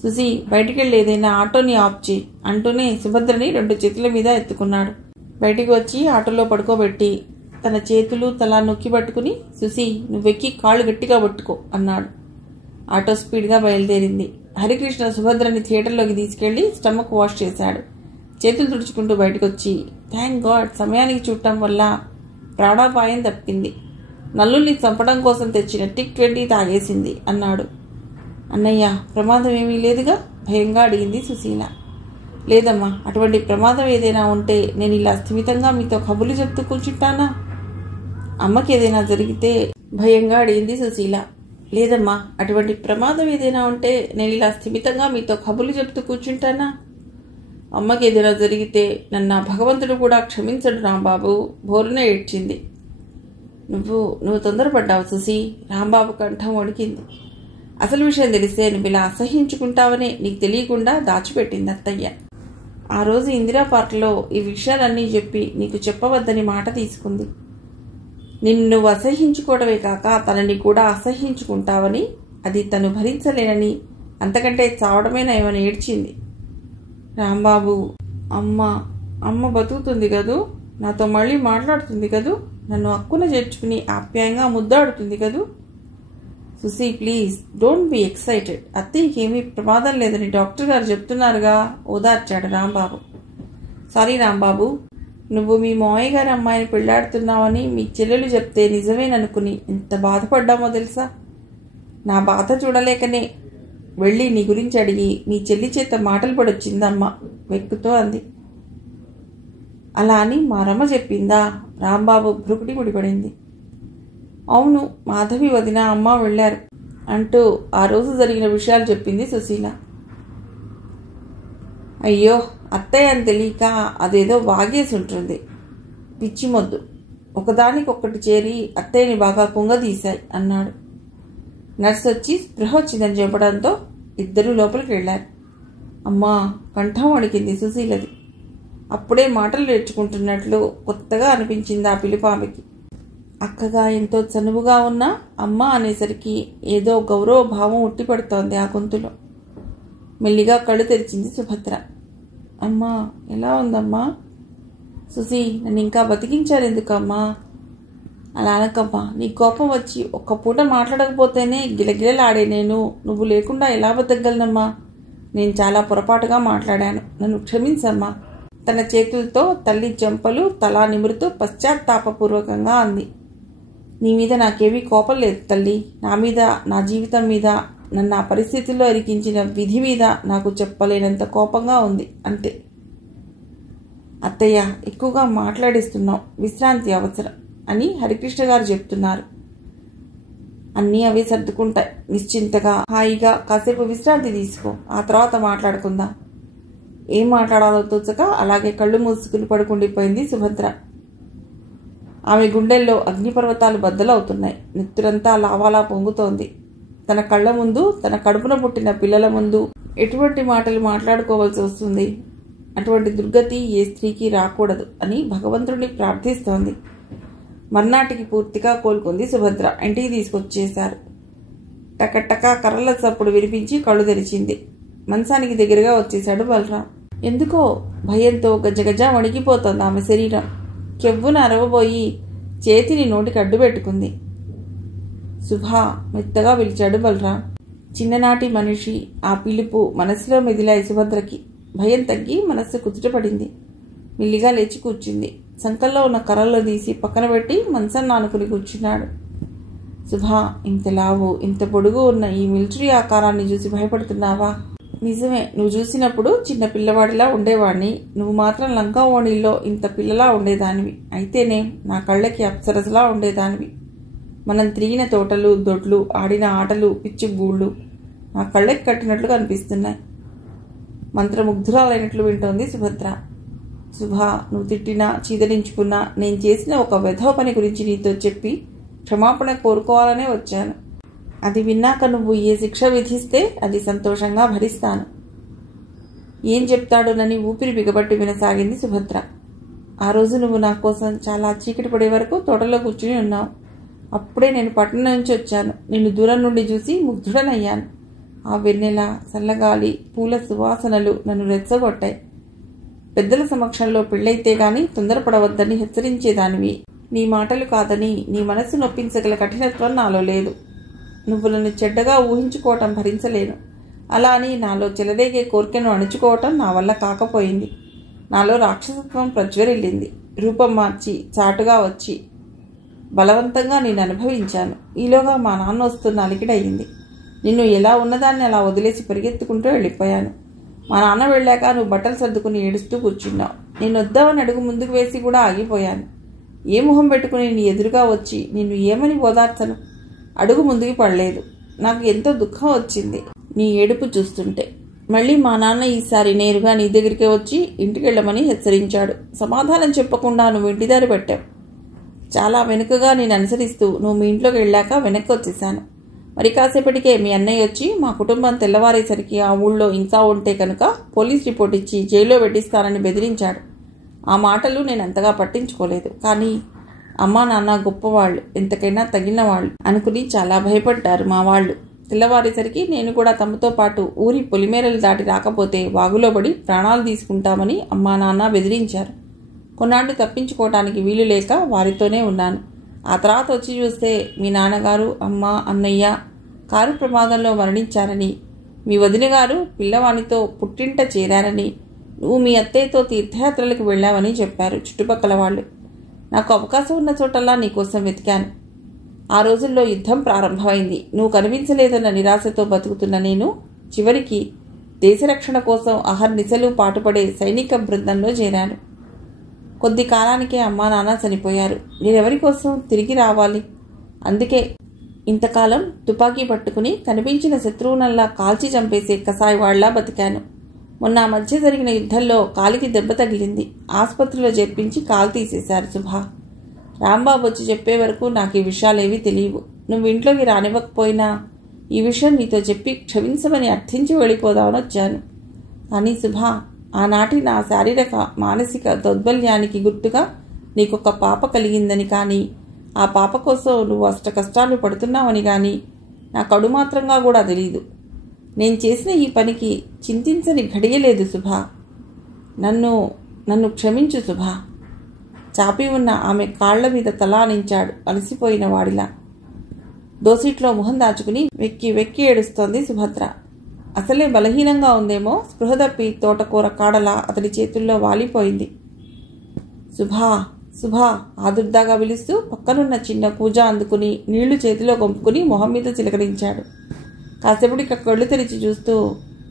సుశీ, బయటికెళ్ళి ఏదైనా ఆటోని ఆప్ చేయి అంటూనే సుభద్రని 2 చేతుల మీద ఎత్తుకున్నాడు. బయటికి వచ్చి ఆటోలో పడుకోబెట్టి తన చేతులు తలా నొక్కి పట్టుకుని, సుశీ, నువ్వెక్కి కాళ్ళు గట్టిగా పట్టుకో అన్నాడు. ఆటో స్పీడ్గా బయలుదేరింది. హరికృష్ణ సుభద్రని థియేటర్లోకి తీసుకెళ్లి స్టమక్ వాష్ చేశాడు. చేతులు తుడుచుకుంటూ బయటకొచ్చి, థ్యాంక్ గాడ్, సమయానికి చూడటం వల్ల ప్రాణాపాయం తప్పింది. నల్లుల్ని చంపడం కోసం తెచ్చిన టిక్ 20 తాగేసింది అన్నాడు. అన్నయ్య, ప్రమాదం ఏమీ లేదుగా? భయంగా అడిగింది సుశీల. లేదమ్మా, అటువంటి ప్రమాదం ఏదైనా ఉంటే నేను ఇలా స్థిమితంగా మీతో కబుర్లు చెప్తూ కూర్చుంటానా? అమ్మకి ఏదైనా జరిగితే భయంగా అడిగింది సుశీల. లేదమ్మా, అటువంటి ప్రమాదం ఏదైనా ఉంటే నేను ఇలా స్థిమితంగా మీతో కబుర్లు చెప్తూ కూర్చుంటానా? అమ్మకి ఏదైనా జరిగితే నన్ను భగవంతుడు కూడా క్షమించడు రాంబాబు, బోరున ఏడ్చింది. నువ్వు తొందరపడ్డావు సుశీ. రాంబాబు కంఠం వణికింది. అసలు విషయం తెలిస్తే నువ్వు ఇలా అసహ్యించుకుంటావని నీకు తెలియకుండా దాచిపెట్టింది అత్తయ్య. ఆ రోజు ఇందిరా పార్క్లో ఈ విషయాలన్నీ చెప్పి నీకు చెప్పవద్దని మాట తీసుకుంది. నిన్ను నువ్వు అసహ్యించుకోవడమే కాక తనని కూడా అసహ్యించుకుంటావని, అది తను భరించలేనని, అంతకంటే చావడమేనేమని ఏడ్చింది. రాంబాబు, అమ్మ బతుకుతుంది కదూ, నాతో మళ్ళీ మాట్లాడుతుంది కదూ, నన్ను హక్కున చేర్చుకుని ఆప్యాయంగా ముద్దాడుతుంది కదూ. Susi, please don't be excited. అత్తయ్యకి ఏమీ ప్రమాదం లేదని డాక్టర్ గారు చెప్తున్నారుగా, ఓదార్చాడు రాంబాబు. సారీ రాంబాబు, నువ్వు మీ మావయ్య గారి అమ్మాయిని పెళ్లాడుతున్నావని మీ చెల్లెలు చెప్తే నిజమేననుకుని ఎంత బాధపడ్డామో తెలుసా. నా బాధ చూడలేకనే వెళ్ళి నీ గురించి అడిగి నీ చెల్లి చేత మాటలు పడొచ్చిందమ్మ వెక్కుతో అంది. అలా అని మా రమ్మ చెప్పిందా? రాంబాబు భ్రుకుటి ముడిపడింది. అవును, మాధవి వదిన అమ్మ వెళ్ళారు అంటూ ఆ రోజు జరిగిన విషయాలు చెప్పింది సుశీల. అయ్యో, అత్తయ్య అని తెలియక అదేదో వాగేసి ఉంటుంది. పిచ్చి మొద్దు ఒకదానికొక్కటి చేరి అత్తయ్యని బాగా కుంగదీశాయి అన్నాడు. నర్సు వచ్చి స్పృహ వచ్చిందని చెప్పడంతో ఇద్దరూ లోపలికి వెళ్ళారు. అమ్మా, కంఠం వణికింది సుశీలది. అప్పుడే మాటలు నేర్చుకుంటున్నట్లు కొత్తగా అనిపించింది ఆ పిలుపు ఆమెకి. అక్కగా ఎంతో చనువుగా ఉన్న అమ్మ అనేసరికి ఏదో గౌరవ భావం ఉట్టిపడుతోంది ఆ గొంతులో. మెల్లిగా కళ్ళు తెరిచింది సుభద్ర. అమ్మా, ఎలా ఉందమ్మా? సుసి, నన్ను ఇంకా బతికించారు ఎందుకమ్మా? అలా అనకమ్మా, నీ కోపం వచ్చి ఒక్క పూట మాట్లాడకపోతేనే గిలగిలలాడే నేను నువ్వు లేకుండా ఎలా బతకగలనమ్మా? నేను చాలా పొరపాటుగా మాట్లాడాను, నన్ను క్షమించమ్మా. తన చేతులతో తల్లి చెంపలు తలా నిమురుతూ పశ్చాత్తాపపూర్వకంగా అంది. నీ మీద నాకేమీ కోపం లేదు తల్లి. నా మీద, నా జీవితం మీద, నన్ను ఆ పరిస్థితుల్లో ఇరికించిన విధి మీద నాకు చెప్పలేనంత కోపంగా ఉంది అంతే. అత్తయ్య, ఎక్కువగా మాట్లాడిస్తున్నావు, విశ్రాంతి అవసరం అని హరికృష్ణ గారు చెప్తున్నారు. అన్నీ అవి సర్దుకుంటాయి. నిశ్చింతగా హాయిగా కాసేపు విశ్రాంతి తీసుకో, ఆ తర్వాత మాట్లాడుకుందాం. ఏం మాట్లాడాలో తోచక అలాగే కళ్ళు మూసుకుని పడుకుండిపోయింది సుభద్ర. ఆమె గుండెల్లో అగ్నిపర్వతాలు బద్దలవుతున్నాయి. నెత్తురంతా లావాలా పొంగుతోంది. తన కళ్ళ ముందు, తన కడుపున పుట్టిన పిల్లల ముందు ఎటువంటి మాటలు మాట్లాడుకోవాల్సి వస్తుంది? అటువంటి దుర్గతి ఏ స్త్రీకి రాకూడదు అని భగవంతుడిని ప్రార్థిస్తోంది. మర్నాటికి పూర్తిగా కోలుకుంది సుభద్ర. ఇంటికి తీసుకొచ్చేశారు. టకటక కర్రల చప్పుడు వినిపించి కళ్ళు తెరిచింది. మంచానికి దగ్గరగా వచ్చేశాడు బలరాం. ఎందుకో భయంతో గజగజ వణికిపోతోంది ఆమె శరీరం. కెవ్వున అరవబోయి చేతిని నోటికి అడ్డు పెట్టుకుంది. శుభా, మెత్తగా పిలిచాడు బలరాం. చిన్ననాటి మనిషి ఆ పిలుపు మనసులో మెదిలాయి సుభద్రకి. భయం తగ్గి మనస్సు కుదుటపడింది. మెల్లిగా లేచి కూర్చుంది. సంకల్లో ఉన్న కర్రలు తీసి పక్కన పెట్టి మంచాన్ని ఆనుకుని కూర్చున్నాడు. శుభా, ఇంత లావు, ఇంత పొడుగు ఉన్న ఈ మిలిటరీ ఆకారాన్ని చూసి భయపడుతున్నావా? నిజమే, నువ్వు చూసినప్పుడు చిన్న పిల్లవాడిలా ఉండేవాడిని. నువ్వు మాత్రం లంకా ఓణిల్లో ఇంత పిల్లలా ఉండేదానివి. అయితేనే నా కళ్ళకి అప్సరసలా ఉండేదానివి. మనం తిరిగిన తోటలు, దొడ్లు, ఆడిన ఆటలు, పిచ్చి గూళ్ళు నా కళ్ళకి కట్టినట్లు కనిపిస్తున్నాయి. మంత్రముగ్ధురాలైనట్లు వింటోంది సుభద్ర. శుభా, నువ్వు తిట్టినా చీదరించుకున్నా నేను చేసిన ఒక వెధవ పని గురించి నీతో చెప్పి క్షమాపణ కోరుకోవాలనే వచ్చాను. అది విన్నాక నువ్వు ఏ శిక్ష విధిస్తే అది సంతోషంగా భరిస్తాను. ఏం చెప్తాడోనని ఊపిరి బిగబట్టి వినసాగింది సుభద్ర. ఆ రోజు నువ్వు నా కోసం చాలా చీకటి పడే వరకు తోటలో కూర్చుని ఉన్నావు. అప్పుడే నేను పట్టణం నుంచి వచ్చాను. నిన్ను దూరం నుండి చూసి ముగ్ధుడనయ్యాను. ఆ వెన్నెల, చల్లగాలి, పూల సువాసనలు నన్ను రెచ్చగొట్టాయి. పెద్దల సమక్షంలో పెళ్ళైతే గాని తొందరపడవద్దని హెచ్చరించేదానివి. నీ మాటలు కాదని నీ మనసు నొప్పించగల కఠినత్వం నాలో లేదు. నువ్వు నన్ను చెడ్డగా ఊహించుకోవటం భరించలేను. అలా అని నాలో చెలరేగే కోరికను అణుచుకోవటం నా వల్ల కాకపోయింది. నాలో రాక్షసత్వం ప్రజ్వరిల్లింది. రూపం మార్చి చాటుగా వచ్చి బలవంతంగా నేను అనుభవించాను. ఈలోగా మా నాన్న వస్తున్న అలికిడయింది. నిన్ను ఎలా ఉన్నదాన్ని అలా వదిలేసి పరిగెత్తుకుంటూ వెళ్ళిపోయాను. మా నాన్న వెళ్ళాక నువ్వు బట్టలు సర్దుకుని ఏడుస్తూ కూర్చున్నావు. నేను వద్దామని అడుగు ముందుకు వేసి కూడా ఆగిపోయాను. ఏ మొహం పెట్టుకుని నీ ఎదురుగా వచ్చి నిన్ను ఏమని ఓదార్చను? అడుగు ముందుకు పడలేదు. నాకు ఎంతో దుఃఖం వచ్చింది నీ ఏడుపు చూస్తుంటే. మళ్ళీ మా నాన్న ఈసారి నేరుగా నీ దగ్గరికే వచ్చి ఇంటికి వెళ్ళమని హెచ్చరించాడు. సమాధానం చెప్పకుండా నువ్వు ఇంటిదారి పెట్టావు. చాలా వెనుకగా నేను అనుసరిస్తూ నువ్వు మీ ఇంట్లోకి వెళ్ళాక వెనక్కి వచ్చేసాను. మరి కాసేపటికే మీ అన్నయ్య వచ్చి మా కుటుంబం తెల్లవారేసరికి ఆ ఊళ్ళో ఇంకా ఉంటే కనుక పోలీస్ రిపోర్ట్ ఇచ్చి జైల్లో పెట్టిస్తానని బెదిరించాడు. ఆ మాటలు నేను అంతగా పట్టించుకోలేదు. కానీ అమ్మా నాన్న గొప్పవాళ్ళు, ఎంతకైనా తగిన వాళ్ళు అనుకుని చాలా భయపడ్డారు మా వాళ్ళు. తెల్లవారేసరికి నేను కూడా తమతో పాటు ఊరి పొలిమేరలు దాటి రాకపోతే వాగులో పడి ప్రాణాలు తీసుకుంటామని అమ్మా నాన్న బెదిరించారు. కొన్నాళ్ళు తప్పించుకోవటానికి వీలు లేక వారితోనే ఉన్నాను. ఆ తర్వాత వచ్చి చూస్తే మీ నాన్నగారు, అమ్మ, అన్నయ్య కారు ప్రమాదంలో మరణించారని, మీ వదిన గారు పిల్లవానితో పుట్టింట చేరారని, నువ్వు మీ అత్తయ్యతో తీర్థయాత్రలకు వెళ్ళావని చెప్పారు చుట్టుపక్కల వాళ్ళు. నాకు అవకాశం ఉన్న చోటల్లా నీకోసం వెతికాను. ఆ రోజుల్లో యుద్ధం ప్రారంభమైంది. నువ్వు కనిపించలేదన్న నిరాశతో బతుకుతున్న నేను చివరికి దేశరక్షణ కోసం అహర్నిశలు పాటుపడే సైనిక బృందంలో చేరాను. కొద్ది కాలానికే అమ్మా నాన్న చనిపోయారు. నేనెవరి కోసం తిరిగి రావాలి? అందుకే ఇంతకాలం తుపాకీ పట్టుకుని కనిపించిన శత్రువునల్లా కాల్చి చంపేసే కసాయివాళ్లా బతికాను. మొన్న మధ్య జరిగిన యుద్ధంలో కాలికి దెబ్బ తగిలింది. ఆసుపత్రిలో చేర్పించి కాలు తీసేశారు సుభా. రాంబాబు వచ్చి చెప్పే వరకు నాకు ఈ విషయాలేవీ తెలియవు. నువ్వు ఇంట్లోకి రానివ్వకపోయినా ఈ విషయం నీతో చెప్పి క్షమించమని అర్థించి వెళ్ళిపోదామని వచ్చాను. కానీ సుభా, ఆనాటి నా శారీరక మానసిక దౌర్బల్యానికి గుర్తుగా నీకొక పాప కలిగిందని కానీ, ఆ పాప కోసం నువ్వు అష్ట కష్టాలు పడుతున్నావని కానీ నాకు అడుమాత్రంగా కూడా తెలీదు. నేను చేసిన ఈ పనికి చింతించని ఘడియలేదు సుభా. నన్ను క్షమించు సుభా. చాపి ఉన్న ఆమె కాళ్ల మీద తలానించాడు అలసిపోయిన వాడిలా. దోసిట్లో మొహం దాచుకుని వెక్కి వెక్కి ఏడుస్తోంది సుభద్ర. అసలే బలహీనంగా ఉందేమో, స్పృహ తప్పి తోటకూర కాడలా అతడి చేతుల్లో వాలిపోయింది. సుభా సుభా ఆదుర్దాగా పిలుస్తూ పక్కనున్న చిన్న కూజ అందుకుని నీళ్లు చేతిలో కొంపుకుని మొహం మీద చిలకరించాడు. కాసేపటికి కళ్ళు తెరిచి చూస్తూ,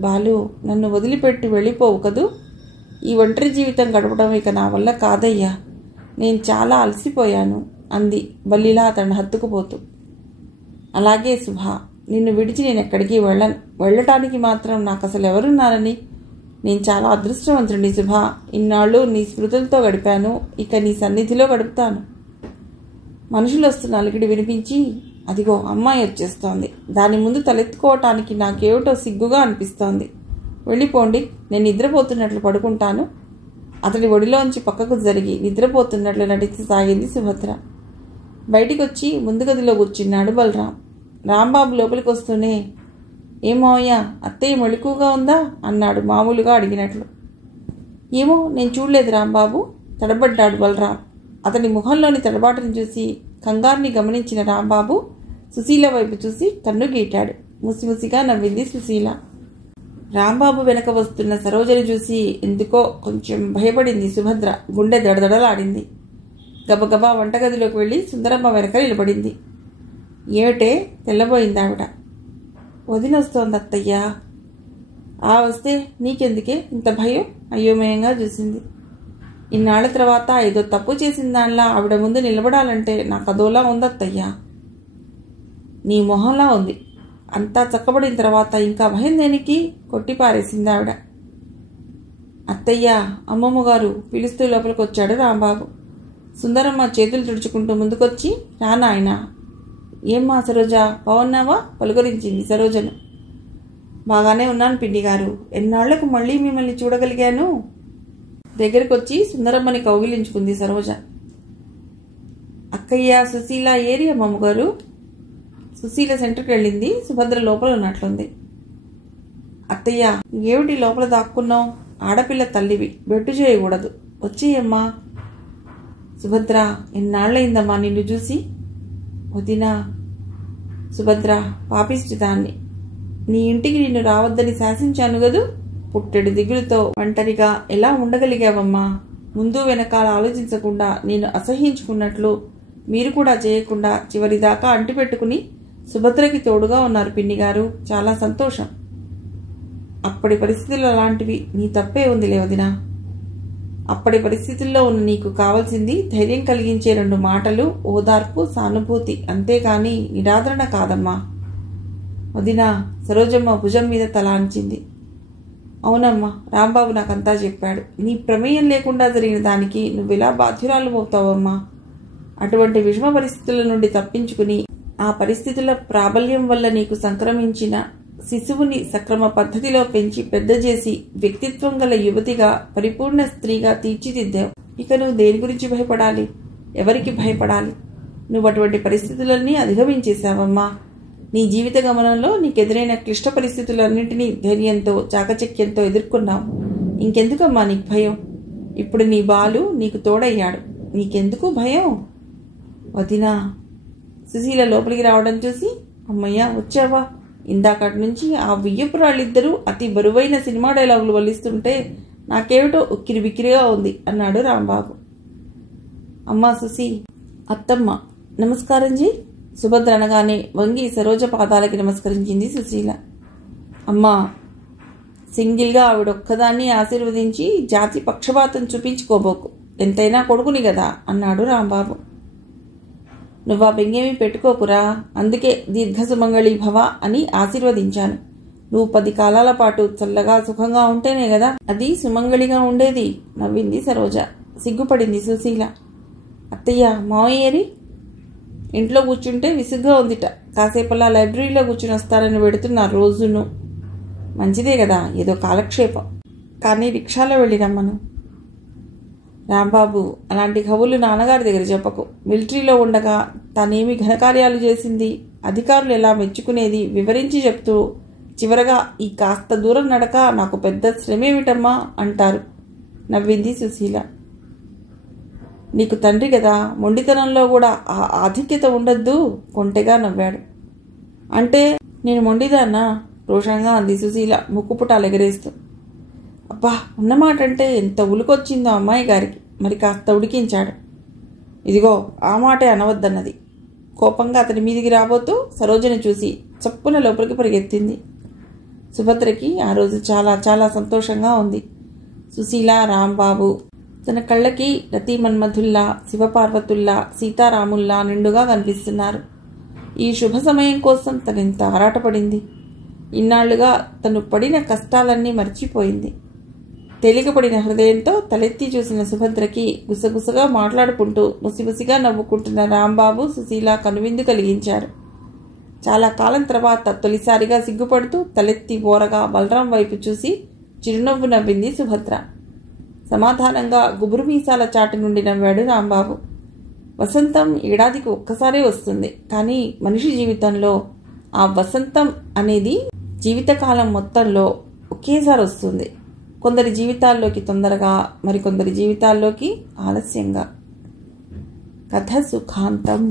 బాలు, నన్ను వదిలిపెట్టి వెళ్ళిపోవు కదూ. ఈ ఒంటరి జీవితం గడపడం ఇక నా వల్ల కాదయ్యా. నేను చాలా అలసిపోయాను అంది బల్లిలా అతన్ని హత్తుకుపోతూ. అలాగే సుభా, నిన్ను విడిచి నేను ఎక్కడికి వెళ్ళటానికి మాత్రం నాకు అసలు ఎవరున్నారని? నేను చాలా అదృష్టవంతుడిని సుభా. ఇన్నాళ్ళు నీ స్మృతులతో గడిపాను, ఇక నీ సన్నిధిలో గడుపుతాను. మనుషులు వస్తున్న అలికిడి వినిపించి, అదిగో అమ్మాయి వచ్చేస్తోంది. దాని ముందు తలెత్తుకోవటానికి నాకేమిటో సిగ్గుగా అనిపిస్తోంది. వెళ్ళిపోండి, నేను నిద్రపోతున్నట్లు పడుకుంటాను. అతడి ఒడిలోంచి పక్కకు జరిగి నిద్రపోతున్నట్లు నటించసాగింది సుభద్ర. బయటికొచ్చి ముందు గదిలో కూర్చున్నాడు బలరాం. రాంబాబు లోపలికి వస్తూనే, ఏమోయ్యా, అత్తయ్య మెళుకుగా ఉందా అన్నాడు మామూలుగా అడిగినట్లు. ఏమో, నేను చూడలేదు రాంబాబు తడబడ్డాడు బలరాం. అతని ముఖంలోని తడబాటును చూసి కంగారుని గమనించిన రాంబాబు సుశీల వైపు చూసి కన్ను గీటాడు. ముసిముసిగా నవ్వింది సుశీల. రాంబాబు వెనక వస్తున్న సరోజని చూసి ఎందుకో కొంచెం భయపడింది సుభద్ర. గుండె దడదడలాడింది. గబగబా వంటగదిలోకి వెళ్ళి సుందరమ్మ వెనక నిలబడింది. ఏమిటే తెల్లబోయింది ఆవిడ. వదినొస్తోంది అత్తయ్యా. ఆ వస్తే నీకెందుకే ఇంత భయం? అయోమయంగా చూసింది. ఇన్నాళ్ల తర్వాత ఏదో తప్పు చేసిన దానిలా ఆవిడ ముందు నిలబడాలంటే నాకు అదోలా ఉందత్తయ్యా. నీ మొహంలా ఉంది. అంతా చక్కబడిన తర్వాత ఇంకా భయం దేనికి? కొట్టిపారేసింది ఆవిడ. అత్తయ్య, అమ్మమ్మ గారు పిలుస్తూ లోపలికి వచ్చాడు రాంబాబు. సుందరమ్మ చేతులు తుడుచుకుంటూ ముందుకొచ్చి, రానాయన. ఏమ్మా సరోజ, బాగున్నావా? పలుకరించింది సరోజను. బాగానే ఉన్నాను పిన్ని గారు. ఎన్నాళ్లకు మళ్ళీ మిమ్మల్ని చూడగలిగాను. దగ్గరకొచ్చి సుందరమ్మని కౌగిలించుకుంది సరోజ. అక్కయ్య, సుశీల ఏరి అమ్మమ్మగారు? సుశీల సెంటర్కి వెళ్ళింది. సుభద్ర లోపల ఉన్నట్లుంది. అత్తయ్య, ఏమిటి లోపల దాక్కున్నావు? ఆడపిల్ల తల్లివి, బెట్టు చేయకూడదు. వచ్చేయమ్మా. సుభద్ర, ఎన్నాళ్ళయిందమ్మా నిన్ను చూసి? వదినా. సుభద్ర, పాపిష్టిదాన్ని. నీ ఇంటికి నిన్ను రావద్దని శాసించాను గదు. పుట్టెడు దిగులుతో ఒంటరిగా ఎలా ఉండగలిగావమ్మా? ముందు వెనకాల ఆలోచించకుండా నేను అసహ్యించుకున్నట్లు మీరు కూడా చేయకుండా చివరిదాకా అంటిపెట్టుకుని సుభద్రకి తోడుగా ఉన్నారు పిన్నిగారు. చాలా సంతోషం. అప్పటి పరిస్థితులు అలాంటివి. నీ తప్పే ఉందిలే వదినా. అప్పటి పరిస్థితుల్లో ఉన్న నీకు కావాల్సింది ధైర్యం కలిగించే 2 మాటలు, ఓదార్పు, సానుభూతి, అంతేకాని నిరాదరణ కాదమ్మా. వదినా. సరోజమ్మ భుజం మీద తలాంచింది. అవునమ్మా, రాంబాబు నాకంతా చెప్పాడు. నీ ప్రమేయం లేకుండా జరిగిన దానికి నువ్వెలా బాధ్యురాలు అవుతావమ్మా? అటువంటి విషమ పరిస్థితుల నుండి తప్పించుకుని ఆ పరిస్థితుల ప్రాబల్యం వల్ల నీకు సంక్రమించిన శిశువుని సక్రమ పద్ధతిలో పెంచి పెద్ద చేసి వ్యక్తిత్వం గల యువతిగా, పరిపూర్ణ స్త్రీగా తీర్చిదిద్దావు. ఇక నువ్వు దేని గురించి భయపడాలి? ఎవరికి భయపడాలి? నువ్వు అటువంటి పరిస్థితులన్నీ అధిగమించేశావమ్మా. నీ జీవిత గమనంలో నీకెదురైన క్లిష్ట పరిస్థితులన్నింటినీ ధైర్యంతో, చాకచక్యంతో ఎదుర్కొన్నావు. ఇంకెందుకమ్మా నీకు భయం? ఇప్పుడు నీ బాలు నీకు తోడయ్యాడు, నీకెందుకు భయం? వదినా. సుశీల లోపలికి రావడం చూసి, అమ్మయ్య వచ్చావా? ఇందాకటి నుంచి ఆ వియ్యపురాళ్ళిద్దరూ అతి బరువైన సినిమా డైలాగులు వల్లిస్తుంటే నాకేమిటో ఉక్కిరి బిక్కిరిగా ఉంది అన్నాడు రాంబాబు. అమ్మా సుశీ. అత్తమ్మ. నమస్కారం జీ. సుభద్ర అనగానే వంగి సరోజ పాదాలకి నమస్కరించింది సుశీల. అమ్మా, సింగిల్గా ఆవిడొక్కదాన్ని ఆశీర్వదించి జాతి పక్షపాతం చూపించుకోబోకు, ఎంతైనా కొడుకుని కదా అన్నాడు రాంబాబు. నువ్వా బెంగేమీ పెట్టుకోకురా, అందుకే దీర్ఘసుమంగళీ భవ అని ఆశీర్వదించాను. నువ్వు 10 కాలాల పాటు చల్లగా సుఖంగా ఉంటేనే కదా అది సుమంగళిగా ఉండేది నవ్వింది సరోజ. సిగ్గుపడింది సుశీల. అత్తయ్య, మావయ్యేరి? ఇంట్లో కూర్చుంటే విసుగ్గా ఉందిట, కాసేపల్లా లైబ్రరీలో కూర్చుని వస్తారని పెడుతున్నారు రోజును. మంచిదే కదా, ఏదో కాలక్షేపం, కానీ రిక్షాలో వెళ్ళి రమ్మను. రాంబాబు, అలాంటి కబుర్లు నాన్నగారి దగ్గర చెప్పకు. మిలిటరీలో ఉండగా తానేమి ఘనకార్యాలు చేసింది, అధికారులు ఎలా మెచ్చుకునేది వివరించి చెప్తూ చివరగా ఈ కాస్త దూరం నడక నాకు పెద్ద శ్రమేమిటమ్మా అంటారు నవ్వింది సుశీల. నీకు తండ్రి కదా, మొండితనంలో కూడా ఆ ఆధిక్యత ఉండద్దు కొంటెగా నవ్వాడు. అంటే నేను మొండిదాన్నా? రోషంగా అంది సుశీల ముక్కుపుటాలు ఎగరేస్తూ. అబ్బా, ఉన్నమాట అంటే ఎంత ఉలికొచ్చిందో అమ్మాయి గారికి. మరి కాస్త ఉడికించాడు. ఇదిగో ఆ మాటే అనవద్దన్నది. కోపంగా అతని మీదికి రాబోతూ సరోజని చూసి చప్పున లోపలికి పరిగెత్తింది. సుభద్రకి ఆ రోజు చాలా చాలా సంతోషంగా ఉంది. సుశీల, రాంబాబు తన కళ్ళకి రతీమన్మధుల్లా, శివపార్వతుల్లా, సీతారాముల్లా నిండుగా కనిపిస్తున్నారు. ఈ శుభ సమయం కోసం తనెంత ఆరాటపడింది. ఇన్నాళ్లుగా తను పడిన కష్టాలన్నీ మర్చిపోయింది. తేలికపడిన హృదయంతో తలెత్తి చూసిన సుభద్రకి గుసగుసగా మాట్లాడుకుంటూ ముసిముసిగా నవ్వుకుంటున్న రాంబాబు, సుశీల కనువిందు కలిగించారు. చాలా కాలం తర్వాత తొలిసారిగా సిగ్గుపడుతూ తలెత్తి బోరగా బలరాం వైపు చూసి చిరునవ్వు నవ్వింది సుభద్ర. సమాధానంగా గుబురు మీసాల చాటు నుండి నవ్వాడు రాంబాబు. వసంతం ఏడాదికి ఒక్కసారే వస్తుంది, కానీ మనిషి జీవితంలో ఆ వసంతం అనేది జీవితకాలం మొత్తంలో ఒకేసారి వస్తుంది. కొందరి జీవితాల్లోకి తొందరగా, మరికొందరి జీవితాల్లోకి ఆలస్యంగా. కథ సుఖాంతం.